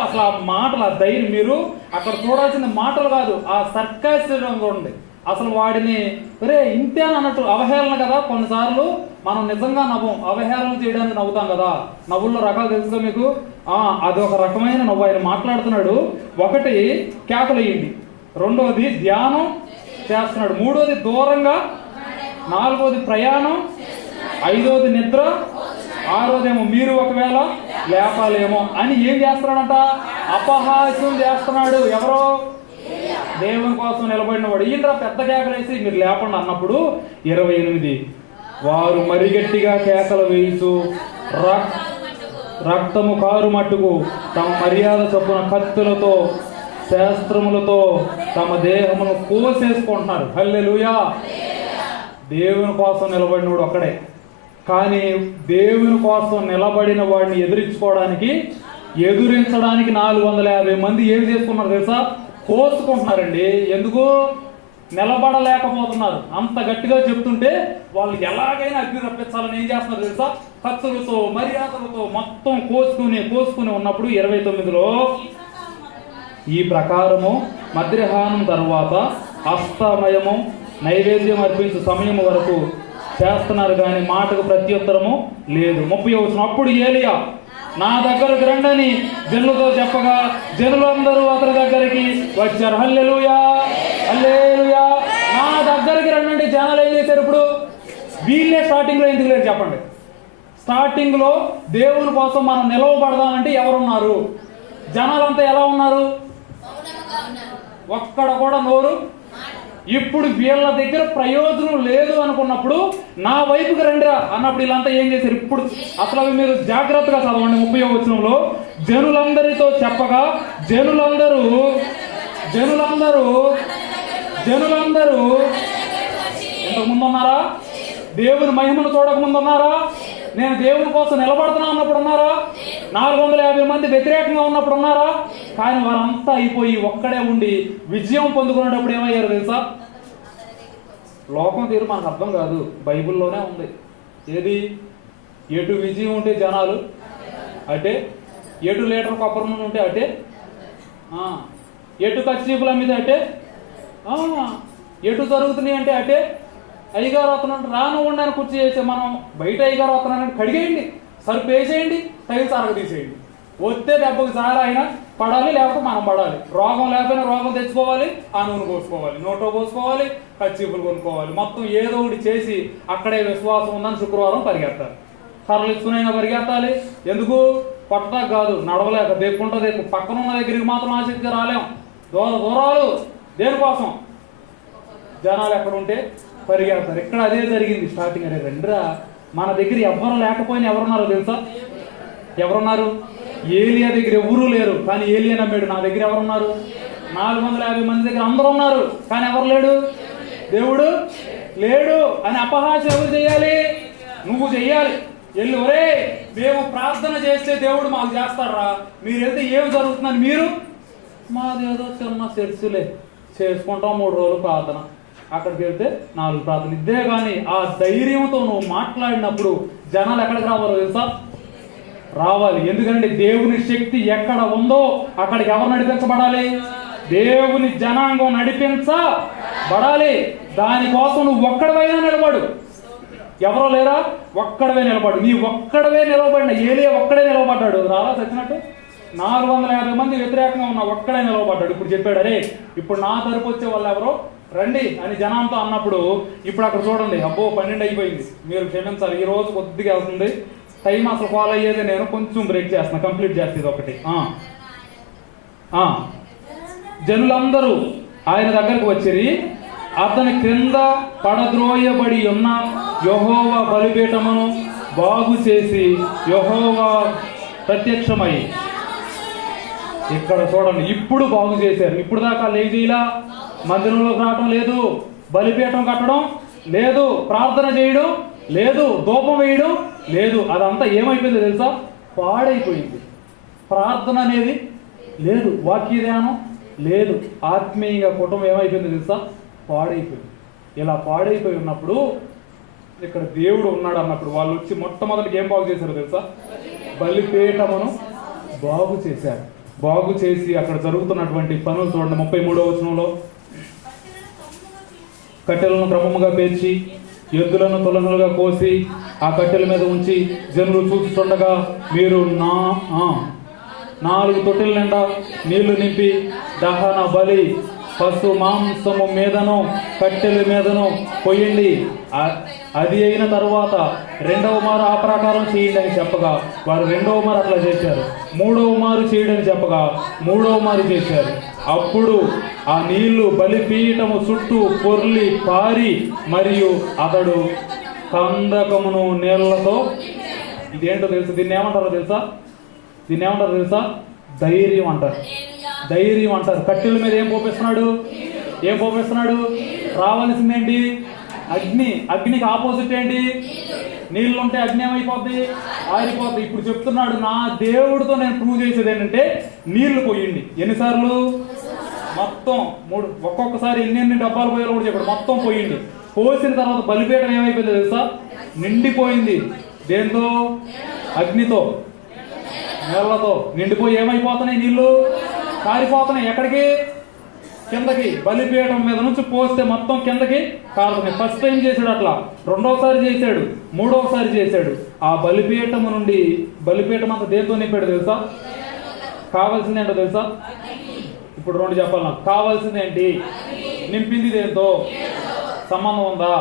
అసలు ఆ మాటలు, ఆ ధైర్యం, మీరు అక్కడ చూడాల్సిన మాటలు కాదు, ఆ సర్కాస్టిజం చూడండి. అసలు వాడిని ఇంతే అన్నట్టు అవహేళన కదా. కొన్నిసార్లు మనం నిజంగా నవ్వం, అవహేళన చేయడానికి నవ్వుతాం కదా. నవ్వుల్లో రకాలు తెలుసుగా మీకు? అదొక రకమైన నవ్వు. ఆయన మాట్లాడుతున్నాడు. ఒకటి కేకలేయండి, రెండోది ధ్యానం చేస్తున్నాడు, మూడోది దూరంగా, నాలుగోది ప్రయాణం, ఐదోది నిద్ర, ఆరోదేమో మీరు ఒకవేళ లేపాలేమో అని ఏం చేస్తున్నాడంట? అపహాస్యం చేస్తున్నాడు. ఎవరో? దేవుని కోసం నిలబడినవాడు. ఈయన పెద్ద కేకలేసి మీరు లేపండి అన్నప్పుడు 28 వారు మరి గట్టిగా కేకలు వేయిచు రక్తము కారు మట్టుకు తమ మర్యాద చొప్పున కత్తులతో శాస్త్రములతో తమ దేహమును కోసేసుకుంటున్నారు. హల్లెలూయా. దేవుని కోసం నిలబడినవాడు ఒక్కడే. కానీ దేవుని కోసం నిలబడిన వాడిని ఎదురించడానికి 450 మంది ఏం చేసుకున్నారు తెలుసా? కోసుకుంటున్నారండి. ఎందుకు? నిలబడలేకపోతున్నారు. అంత గట్టిగా చెప్తుంటే వాళ్ళు ఎలాగైనా అగ్ని రప్పించాలని ఏం చేస్తున్నారు తెలుసా? కత్తులతో మర్యాదలతో మొత్తం కోసుకుని ఉన్నప్పుడు 29లో ఈ ప్రకారము మధ్యాహ్నం తర్వాత అస్తమయము నైవేద్యం అర్పించే సమయం వరకు చేస్తున్నారు కానీ మాటకు ప్రత్యుత్తరము లేదు. 30 అప్పుడు ఏలియా నా దగ్గరకు రండని జనులతో చెప్పగా జనులందరూ అతని దగ్గరికి వచ్చారు. హల్లెలూయా, హల్లెలూయా. నా దగ్గరికి రండి. జనాలు ఏం చేశారు? ఇప్పుడు వీళ్ళే స్టార్టింగ్లో ఎందుకు లేదు చెప్పండి? స్టార్టింగ్లో దేవుని కోసం మనం నిలవబడదామంటే ఎవరున్నారు? జనాలంతా ఎలా ఉన్నారు? ఒక్కడ కూడా నోరు ఇప్పుడు వీళ్ళ దగ్గర ప్రయోజనం లేదు అనుకున్నప్పుడు నా వైపుకి రండిరా అన్నప్పుడు వీళ్ళంతా ఏం చేశారు? ఇప్పుడు అసలు అవి మీరు జాగ్రత్తగా చదవండి. 30వ వచనంలో జనులందరితో చెప్పగా జనులందరూ ఇంతకు ముందు ఉన్నారా? దేవుని మహిమను చూడక ముందు ఉన్నారా? నేను దేవుని కోసం నిలబడుతున్నా అన్నప్పుడు ఉన్నారా? 450 మంది వ్యతిరేకంగా ఉన్నప్పుడు ఉన్నారా? కానీ వారంతా అయిపోయి ఒక్కడే ఉండి విజయం పొందుకునేటప్పుడు ఏమయ్యారు తెలుసా? లోకం తీరు మనకు అర్థం కాదు, బైబిల్లోనే ఉంది. ఏది? ఎటు విజయం ఉంటే జనాలు అటే, ఎటు లీటర్ కొబ్బరి నూనె ఉంటే అటే, ఎటు కచ్చిపుల మీద అటే, ఎటు జరుగుతున్నాయి అంటే అటే. అయ్యగారు వస్తున్నాడు రాను ఉండని కుర్చీ చేసే మనం బయట అయ్యగారు వస్తున్నాడని కడిగేయండి, సరుపు వేసేయండి, టైల్స్ అరగ తీసేయండి. వస్తే దెబ్బకి సారా అయినా పడాలి, లేకపోతే మనం పడాలి. రోగం లేకపోయినా రోగం తెచ్చుకోవాలి, ఆ నూనె పోసుకోవాలి, నోటో పోసుకోవాలి, కచ్చిపులు కొనుక్కోవాలి. మొత్తం ఏదో ఒకటి చేసి అక్కడే విశ్వాసం ఉందని శుక్రవారం పరిగెత్తాలి. కర్రలు ఇచ్చుకునైనా పరిగెత్తాలి. ఎందుకు? పట్టడానికి కాదు, నడవలేక దేక్కుంటా దేకు. పక్కన ఉన్న దగ్గరికి మాత్రం ఆసక్తిగా రాలేం. దూరాలు దేనికోసం? జనాలు ఎక్కడ ఉంటే పరిగెడతారు. ఇక్కడ అదే జరిగింది స్టార్టింగ్. అరే రండిరా, మన దగ్గర ఎవరు లేకపోయినా ఎవరున్నారో తెలుసా? ఎవరున్నారు? ఏలియా దగ్గర ఎవరూ లేరు, కానీ ఏలియా నమ్మాడు. నా దగ్గర ఎవరున్నారు? 450 మంది దగ్గర అందరూ ఉన్నారు, కానీ ఎవరు లేడు? దేవుడు లేడు అని అపహాస్యం ఎవరు చేయాలి? నువ్వు చెయ్యాలి. వెళ్ళి ఒరే మేము ప్రార్థన చేస్తే దేవుడు మాకు చేస్తాడరా, మీరు వెళ్తే ఏం జరుగుతుందని మీరు మాదేదో చిన్న చర్చిలే చేసుకుంటాం 3 రోజులు ప్రార్థన, అక్కడికి వెళ్తే 4 ప్రార్థన. ఇదే కానీ ఆ ధైర్యంతో నువ్వు మాట్లాడినప్పుడు జనాలు ఎక్కడికి రావాలో తెలుసా? రావాలి. ఎందుకంటే దేవుని శక్తి ఎక్కడ ఉందో అక్కడికి ఎవరు నడిపించబడాలి? దేవుని జనాంగం నడిపించబడాలి. దానికోసం నువ్వు ఒక్కడవైనా నిలబడు. ఎవరో లేరా? ఒక్కడవే నిలబడు. నీ ఒక్కడవే నిలబడిన ఏలియా ఒక్కడే నిలబడ్డాడు. రాలా చచ్చినట్టు 450 మంది వ్యతిరేకంగా ఉన్న ఒక్కడే నిలబడ్డాడు. ఇప్పుడు చెప్పాడు, అరే ఇప్పుడు నా తరపు వచ్చే వాళ్ళు ఎవరో రండి అని జనంతో అన్నప్పుడు ఇప్పుడు అక్కడ చూడండి, అబ్బో 12 అయిపోయింది, మీరు క్షమించాలి, ఈ రోజు కొద్దిగా అవుతుంది, టైం అసలు ఫాలో అయ్యేది నేను కొంచెం బ్రేక్ చేస్తున్నా, కంప్లీట్ చేస్తుంది ఒకటి. జనులందరూ ఆయన దగ్గరకు వచ్చిరి. అతని క్రింద పడద్రోయబడి ఉన్న యెహోవా బలిపీఠమును బాగు చేసి యెహోవా ప్రత్యక్షమై. ఇక్కడ చూడండి, ఇప్పుడు బాగు చేశారు. ఇప్పుడు దాకా లేజీలా మందిరంలోకి రావడం లేదు, బలిపీఠం కట్టడం లేదు, ప్రార్థన చేయడం లేదు, ధూపం వేయడం లేదు. అదంతా ఏమైపోయిందో తెలుసా? పాడైపోయింది. ప్రార్థన అనేది లేదు, వాక్య ధ్యానం లేదు, ఆత్మీయ కుటుంబం ఏమైపోయిందో తెలుసా? పాడైపోయింది. ఇలా పాడైపోయి ఉన్నప్పుడు ఇక్కడ దేవుడు ఉన్నాడు అన్నప్పుడు వాళ్ళు వచ్చి మొట్టమొదటికి ఏం బాగు చేశారో తెలుసా? బలిపీఠమును బాగు చేశారు. బాగు చేసి అక్కడ జరుగుతున్నటువంటి పనులు చూడండి. 33వ వచనంలో కట్టెలను క్రమముగా పేర్చి ఎద్దులను తులనులుగా కోసి ఆ కట్టెల మీద ఉంచి జనులు చూస్తుండగా మీరు 4 తొట్టెల నిండా నీళ్లు నింపి దహన బలి పశు మాంసము మీదను కట్టెల మీదను పోయండి, అది అయిన తరువాత 2వ మారు ఆ ప్రకారం చేయండి అని చెప్పగా వారు 2వ మారు అట్లా చేశారు. 3వ మారు చేయడని చెప్పగా 3వ మారు చేశారు. అప్పుడు ఆ నీళ్లు బలిపీఠము చుట్టూ పొర్లి పారి మరియు అతడు కందకమును నీళ్లతో, ఇదేంటో తెలుసు, దీన్ని ఏమంటారో తెలుసా? ధైర్యం అంటారు. ధైర్యం అంటారు. కట్టెల మీద ఏం పోపిస్తున్నాడు? రావాల్సిందేంటి? అగ్ని. అగ్నికి ఆపోజిట్ ఏంటి? నీళ్ళు ఉంటే అగ్ని ఏమైపోద్ది? ఆరిపోద్ది. ఇప్పుడు చెప్తున్నాడు, నా దేవుడితో నేను ప్రూవ్ చేసేది ఏంటంటే నీళ్లు పోయండి. ఎన్నిసార్లు? మొత్తం 3. ఒక్కొక్కసారి ఎన్ని డబ్బాలు పోయాలో కూడా చెప్పాడు. మొత్తం పోయండి. పోసిన తర్వాత బలిపీఠం ఏమైపోయిందో తెలుసా? నిండిపోయింది. దేంతో? అగ్నితో, నీళ్లతో నిండిపోయి ఏమైపోతున్నాయి? నీళ్లు కారిపోతున్నాయి. ఎక్కడికి? కిందకి. బలిపీఠం మీద నుంచి పోస్తే మొత్తం కిందకి కారుతున్నాయి. ఫస్ట్ టైం చేశాడు అట్లా, 2వసారి చేశాడు, 3వసారి చేశాడు. ఆ బలిపీఠం నుండి బలిపీఠం అంతా దేంతో నింపాడు తెలుసా? కావాల్సింది ఏంటో తెలుసా? ఇప్పుడు 2 చెప్పాలి నాకు. కావాల్సింది ఏంటి? నింపింది దేంతో? సంబంధం ఉందా?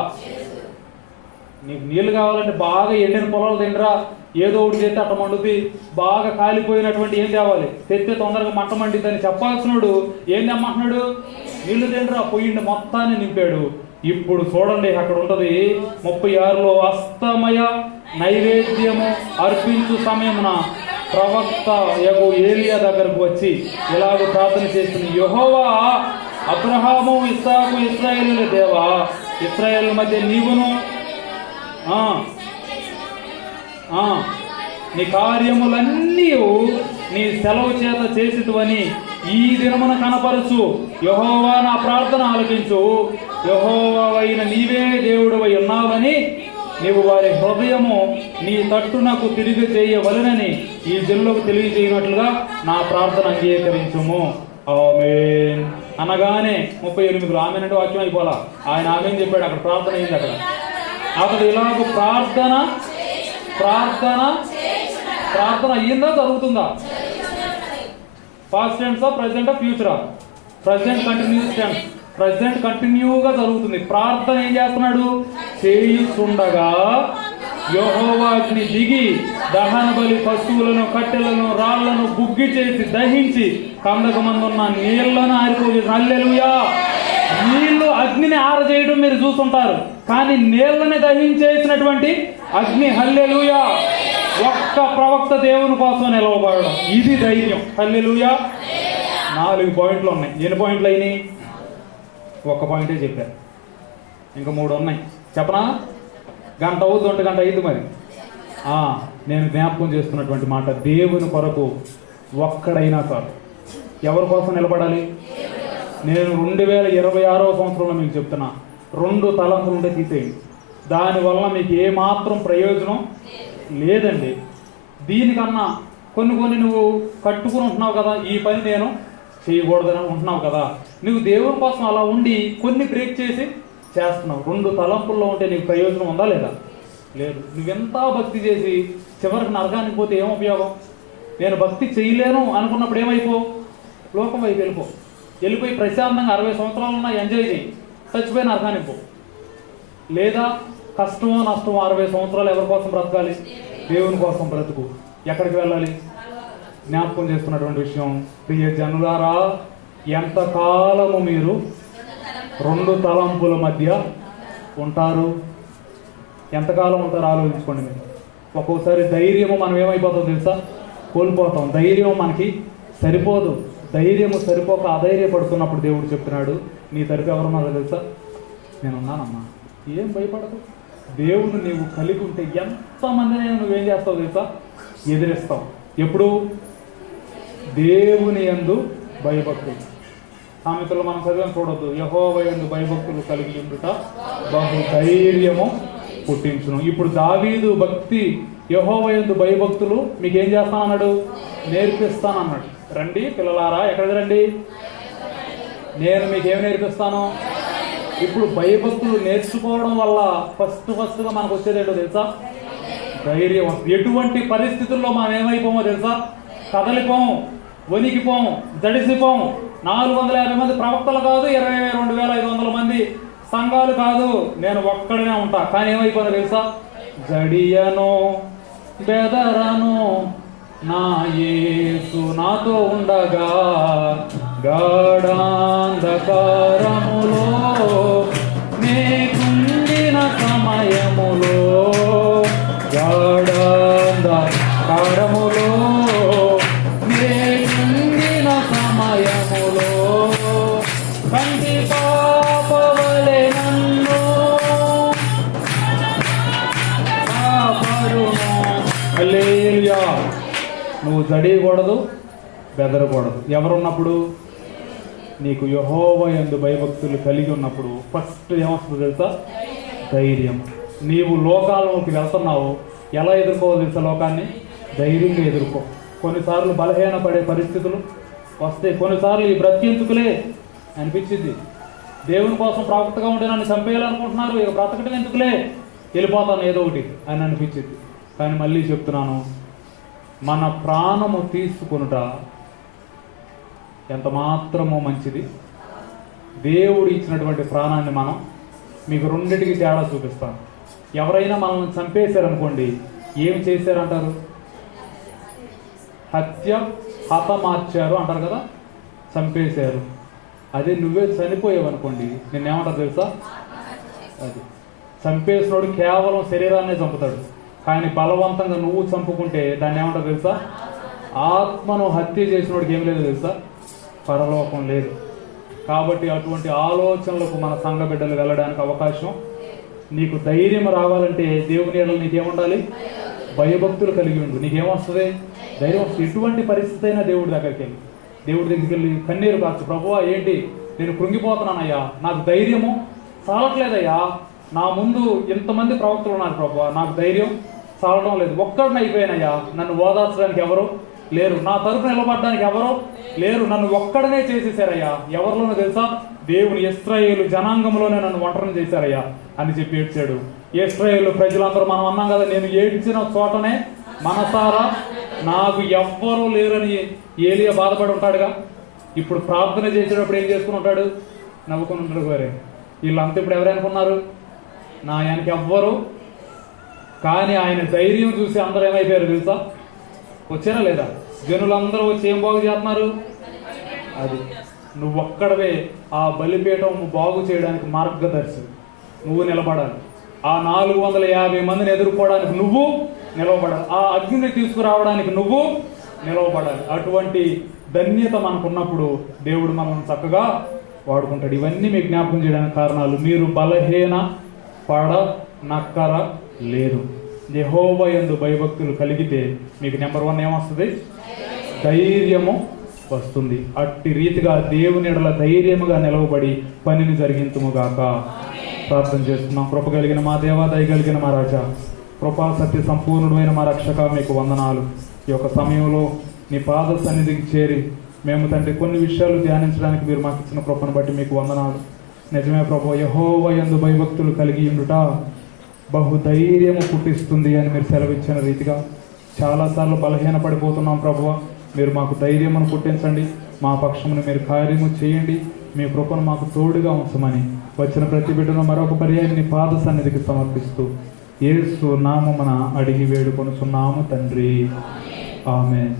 నీకు నీళ్లు కావాలంటే బాగా ఎండిన పొలాలు తింటరా, ఏదో ఒకటి చేస్తే అట్ట మండుతుంది. బాగా కాలిపోయినటువంటి ఏం తేవాలి? తెస్తే తొందరగా మంట మండిద్దని చెప్పాల్సినోడు ఏం తెమ్మంటున్నాడు? నీళ్లు తేండ్రా పొయ్యిని మొత్తాన్ని నింపాడు. ఇప్పుడు చూడండి అక్కడ ఉంటది 36లో, అస్తమయ నైవేద్యము అర్పించు సమయమున ప్రవక్త యగు ఏలియా దగ్గరకు వచ్చి ఇలాగ ప్రార్థన చేసింది, యెహోవా అబ్రహాము ఇస్సాకు ఇశ్రాయేలుల దేవా, ఇశ్రాయేలు మధ్య నీవును నీ కార్యములన్నీ నీ సెలవు చేత చేసితువని ఈ దినమున కనపరచు. యెహోవా నా ప్రార్థన ఆలకించు. యెహోవావైన నీవే దేవుడవై ఉన్నావని నీవు వారి హృదయము నీ తట్టునకు తిరిగి చేయవలెనని ఈ జనులకు తెలియజేయనట్లుగా నా ప్రార్థన అంగీకరించుము. ఆమేన్ అనగానే 38 ఆమేన్ అంటే వాక్యం అయిపోలా. ఆయన ఆమేన్ చెప్పాడు, అక్కడ ప్రార్థన అయింది. అక్కడ ఇలాగ ప్రార్థన అయ్యిందా, జరుగుతుందా? పాస్ట్ టెన్సా, ప్రెసెంటా, ఫ్యూచరా? Present continuous tense. ప్రెసెంట్ కంటిన్యూగా జరుగుతుంది. ప్రార్థన ఏం చేస్తున్నాడు? చేయుచుండగా యెహోవా అగ్ని దిగి దహన బలి పశువులను, కట్టెలను, రాళ్లను బుగ్గి చేసి దహించి కందకమందున్న నీళ్లను ఆరిపోయేది. హల్లెలూయా! నీళ్లు అగ్నిని ఆరజేయడం మీరు చూస్తుంటారు, కానీ నీళ్లని దహించేసినటువంటి అగ్ని. హల్లెలూయా! ఒక్క ప్రవక్త దేవుని కోసం నిలవబడడం, ఇది ధైర్యం. హల్లెలూయా! 4 పాయింట్లు ఉన్నాయి. ఎన్ని పాయింట్లు అయినాయి? 1 పాయింటే చెప్పారు, ఇంకా 3 ఉన్నాయి. చెప్పనా? గంట అవుతుంది, 1 గంట అయింది. మరి నేను జ్ఞాపకం చేస్తున్నటువంటి మాట, దేవుని కొరకు ఒక్కడైనా సార్ ఎవరి కోసం నిలబడాలి? నేను 2026వ సంవత్సరంలో మీకు చెప్తున్నా, 2 తలంపులు ఉంటే తీసేయండి. దానివల్ల మీకు ఏమాత్రం ప్రయోజనం లేదండి. దీనికన్నా కొన్ని నువ్వు కట్టుకుని ఉంటున్నావు కదా, ఈ పని నేను చేయకూడదని ఉంటున్నావు కదా, నువ్వు దేవుని కోసం అలా ఉండి కొన్ని బ్రేక్ చేసి చేస్తున్నావు. 2 తలంపుల్లో ఉంటే నీకు ప్రయోజనం ఉందా లేదా? లేదు. నువ్వెంత భక్తి చేసి చివరికి నరకానికి పోతే ఏం ఉపయోగం? నేను భక్తి చేయలేను అనుకున్నప్పుడు ఏమైపో? లోకం వైపు వెళ్ళిపోయి ప్రశాంతంగా 60 సంవత్సరాలు ఉన్నా ఎంజాయ్ చేయి, చచ్చిపోయి నరకానికి పో. లేదా కష్టమో నష్టమో 60 సంవత్సరాలు ఎవరి కోసం బ్రతకాలి? దేవుని కోసం బ్రతుకు. ఎక్కడికి వెళ్ళాలి? జ్ఞాపకం చేస్తున్నటువంటి విషయం, ప్రియ జనులారా, ఎంతకాలము మీరు 2 తలంపుల మధ్య ఉంటారు? ఎంతకాలం ఉంటారు ఆలోచించుకోండి. మీరు ఒక్కోసారి ధైర్యము మనం ఏమైపోతాం తెలుసా? కోల్పోతాం. ధైర్యం మనకి సరిపోదు. ధైర్యము సరిపోక అధైర్యపడుతున్నప్పుడు దేవుడు చెప్తున్నాడు, నీ తరపు ఎవరున్నారో తెలుసా? నేనున్నానమ్మా, ఏం భయపడదు. దేవుడు నీవు కలిగి ఉంటే ఎంతమందిని నువ్వేం చేస్తావు తెలుసా? ఎదిరిస్తావు. ఎప్పుడు? దేవుని యందు భయభక్తులు. సామెతలు మనం చదివాం చూడొద్దు, యెహోవా యందు భయభక్తులు కలిగి ఉండుట బహు ధైర్యము పుట్టించును. ఇప్పుడు దావీదు భక్తి, యెహోవా యందు భయభక్తులు మీకేం చేస్తానన్నాడు? నేర్పిస్తానన్నాడు. రండి పిల్లలారా, ఎక్కడికి రండి, నేను మీకేం నేర్పిస్తాను. ఇప్పుడు భయభక్తులు నేర్చుకోవడం వల్ల ఫస్ట్గా మనకు వచ్చేది ఏంటో తెలుసా? ధైర్యం. ఎటువంటి పరిస్థితుల్లో మనం ఏమైపోమో తెలుసా? కదలిపోము, వణికిపోము, జడిసిపోము. 450 మంది ప్రవక్తలు కాదు, 22,500 మంది సంఘాలు కాదు, నేను ఒక్కడనే ఉంటా. కానీ ఏమైపోయిందో తెలుసా? జడియను బెదరను, నా యేసు నాతో ఉండగా, గాఢాంధకారములో నే కుంగిన సమయములో, గాఢాంధకారములో నే కుంగిన సమయములో, కంటి పాపవలె నన్ను కాపాడును. హల్లెలూయా! నువ్వు జడియకూడదు, బెదరకూడదు. ఎవరున్నప్పుడు? నీకు యెహోవా యందు భయభక్తులు కలిగి ఉన్నప్పుడు ఫస్ట్ ఏమొస్తుంది తెలుసా? ధైర్యం. నీవు లోకాల్లోకి వెళ్తున్నావు, ఎలా ఎదుర్కోవాలి తెలుసా? లోకాన్ని ధైర్యంగా ఎదుర్కో. కొన్నిసార్లు బలహీన పడే పరిస్థితులు వస్తాయి, కొన్నిసార్లు ఈ బ్రతికించుకులే అనిపించింది. దేవుని కోసం ప్రవక్తగా ఉంటే నన్ను చంపేయాలనుకుంటున్నారు, ఇక బ్రతకటం ఎందుకులే, వెళ్ళిపోతాను ఏదో ఒకటి అని అనిపించింది. కానీ మళ్ళీ చెప్తున్నాను, మన ప్రాణము తీసుకొనుట ఎంత మాత్రమో మంచిది. దేవుడు ఇచ్చినటువంటి ప్రాణాన్ని మనం మీకు 2టికి తేడా చూపిస్తాను. ఎవరైనా మనల్ని చంపేశారనుకోండి, ఏమి చేశారంటారు? హతమార్చారు అంటారు కదా, చంపేశారు. అదే నువ్వే చనిపోయావనుకోండి నిన్నేమంటారు తెలుసా? అది చంపేసినోడు కేవలం శరీరాన్నే చంపుతాడు, కానీ బలవంతంగా నువ్వు చంపుకుంటే దాన్ని ఏమంటారు తెలుసా? ఆత్మను హత్య చేసినోడికి ఏం లేదు తెలుసా? పరలోకం లేదు. కాబట్టి అటువంటి ఆలోచనలకు మన సంఘ బిడ్డలు వెళ్ళడానికి అవకాశం. నీకు ధైర్యం రావాలంటే దేవుని ఎడల నీకేముండాలి? భయభక్తులు కలిగి ఉండు. నీకేమొస్తుంది? ధైర్యం వస్తుంది. ఎటువంటి పరిస్థితి అయినా దేవుడి దగ్గరికి వెళ్ళి కన్నీరు కాచు. ప్రభువా ఏంటి నేను కృంగిపోతున్నానయ్యా, నాకు ధైర్యము చాలట్లేదయ్యా, నా ముందు ఇంతమంది ప్రవక్తలు ఉన్నారు ప్రభువా, నాకు ధైర్యం చాలడం లేదు, ఒక్కడిని అయిపోయానయ్యా, నన్ను ఓదార్చడానికి ఎవరు లేరు, నా తరపున నిలబడడానికి ఎవరు లేరు, నన్ను ఒక్కడనే చేసేసారయ్యా. ఎవరిలోనూ తెలుసా? దేవుని ఇశ్రాయేలు జనాంగంలోనే నన్ను ఒంటరిని చేశారయ్యా అని చెప్పి ఏడ్చాడు. ఇశ్రాయేలు ప్రజలందరూ మనం అన్నాం కదా, నేను ఏడ్చిన చోటనే మనసారా నాకు ఎవ్వరూ లేరని ఏలియా బాధపడి ఉంటాడుగా. ఇప్పుడు ప్రార్థన చేసేటప్పుడు ఏం చేసుకుని ఉంటాడు? నవ్వుకుని ఉంటాడు. గారే వీళ్ళంతా ఇప్పుడు ఎవరనుకున్నారు? నా ఆయనకి ఎవ్వరు. కానీ ఆయన ధైర్యం చూసి అందరూ ఏమైపోయారు తెలుసా? వచ్చారా లేదా? జనులందరూ వచ్చి ఏం బాగు చేస్తున్నారు? అది నువ్వు ఒక్కడవే ఆ బలిపీఠం బాగు చేయడానికి మార్గదర్శి. నువ్వు నిలబడాలి. ఆ 450 మందిని ఎదుర్కోవడానికి నువ్వు నిలవబడాలి. ఆ అగ్నిని తీసుకురావడానికి నువ్వు నిలవబడాలి. అటువంటి ధన్యత మనకున్నప్పుడు దేవుడు మనల్ని చక్కగా వాడుకుంటాడు. ఇవన్నీ మీకు జ్ఞాపకం చేయడానికి కారణాలు. మీరు బలహీన పడనక్కర లేదు. యెహోవా యందు భయభక్తులు కలిగితే మీకు నెంబర్ 1 ఏమొస్తుంది? ధైర్యము వస్తుంది. అట్టి రీతిగా దేవుని ఎడల ధైర్యముగా నిలవబడి పనిని జరిగించుముగాక. ప్రార్థన చేస్తున్నాం. కృప కలిగిన మా దేవా, దయ కలిగిన మా రాజా, కృపా సత్య సంపూర్ణమైన మా రక్షక, మీకు వందనాలు. ఈ యొక్క సమయంలో నీ పాద సన్నిధికి చేరి మేము తండ్రి కొన్ని విషయాలు ధ్యానించడానికి మీరు మాకు ఇచ్చిన కృపను బట్టి మీకు వందనాలు. నిజమే ప్రభు, యెహోవా యందు భయభక్తులు కలిగి ఉండుట బహుధైర్యము పుట్టిస్తుంది అని మీరు సెలవిచ్చిన రీతిగా చాలాసార్లు బలహీన పడిపోతున్నాం ప్రభువా. మీరు మాకు ధైర్యమును పుట్టించండి, మా పక్షమును మీరు కార్యము చేయండి, మీ కృపను మాకు తోడుగా ఉంచమని వచ్చిన ప్రతి బిడ్డను మరొక పర్యాయాన్ని పాద సన్నిధికి సమర్పిస్తూ యేసు నామమున అడిగి వేడుకొనుచున్నాము తండ్రి. ఆమేన్.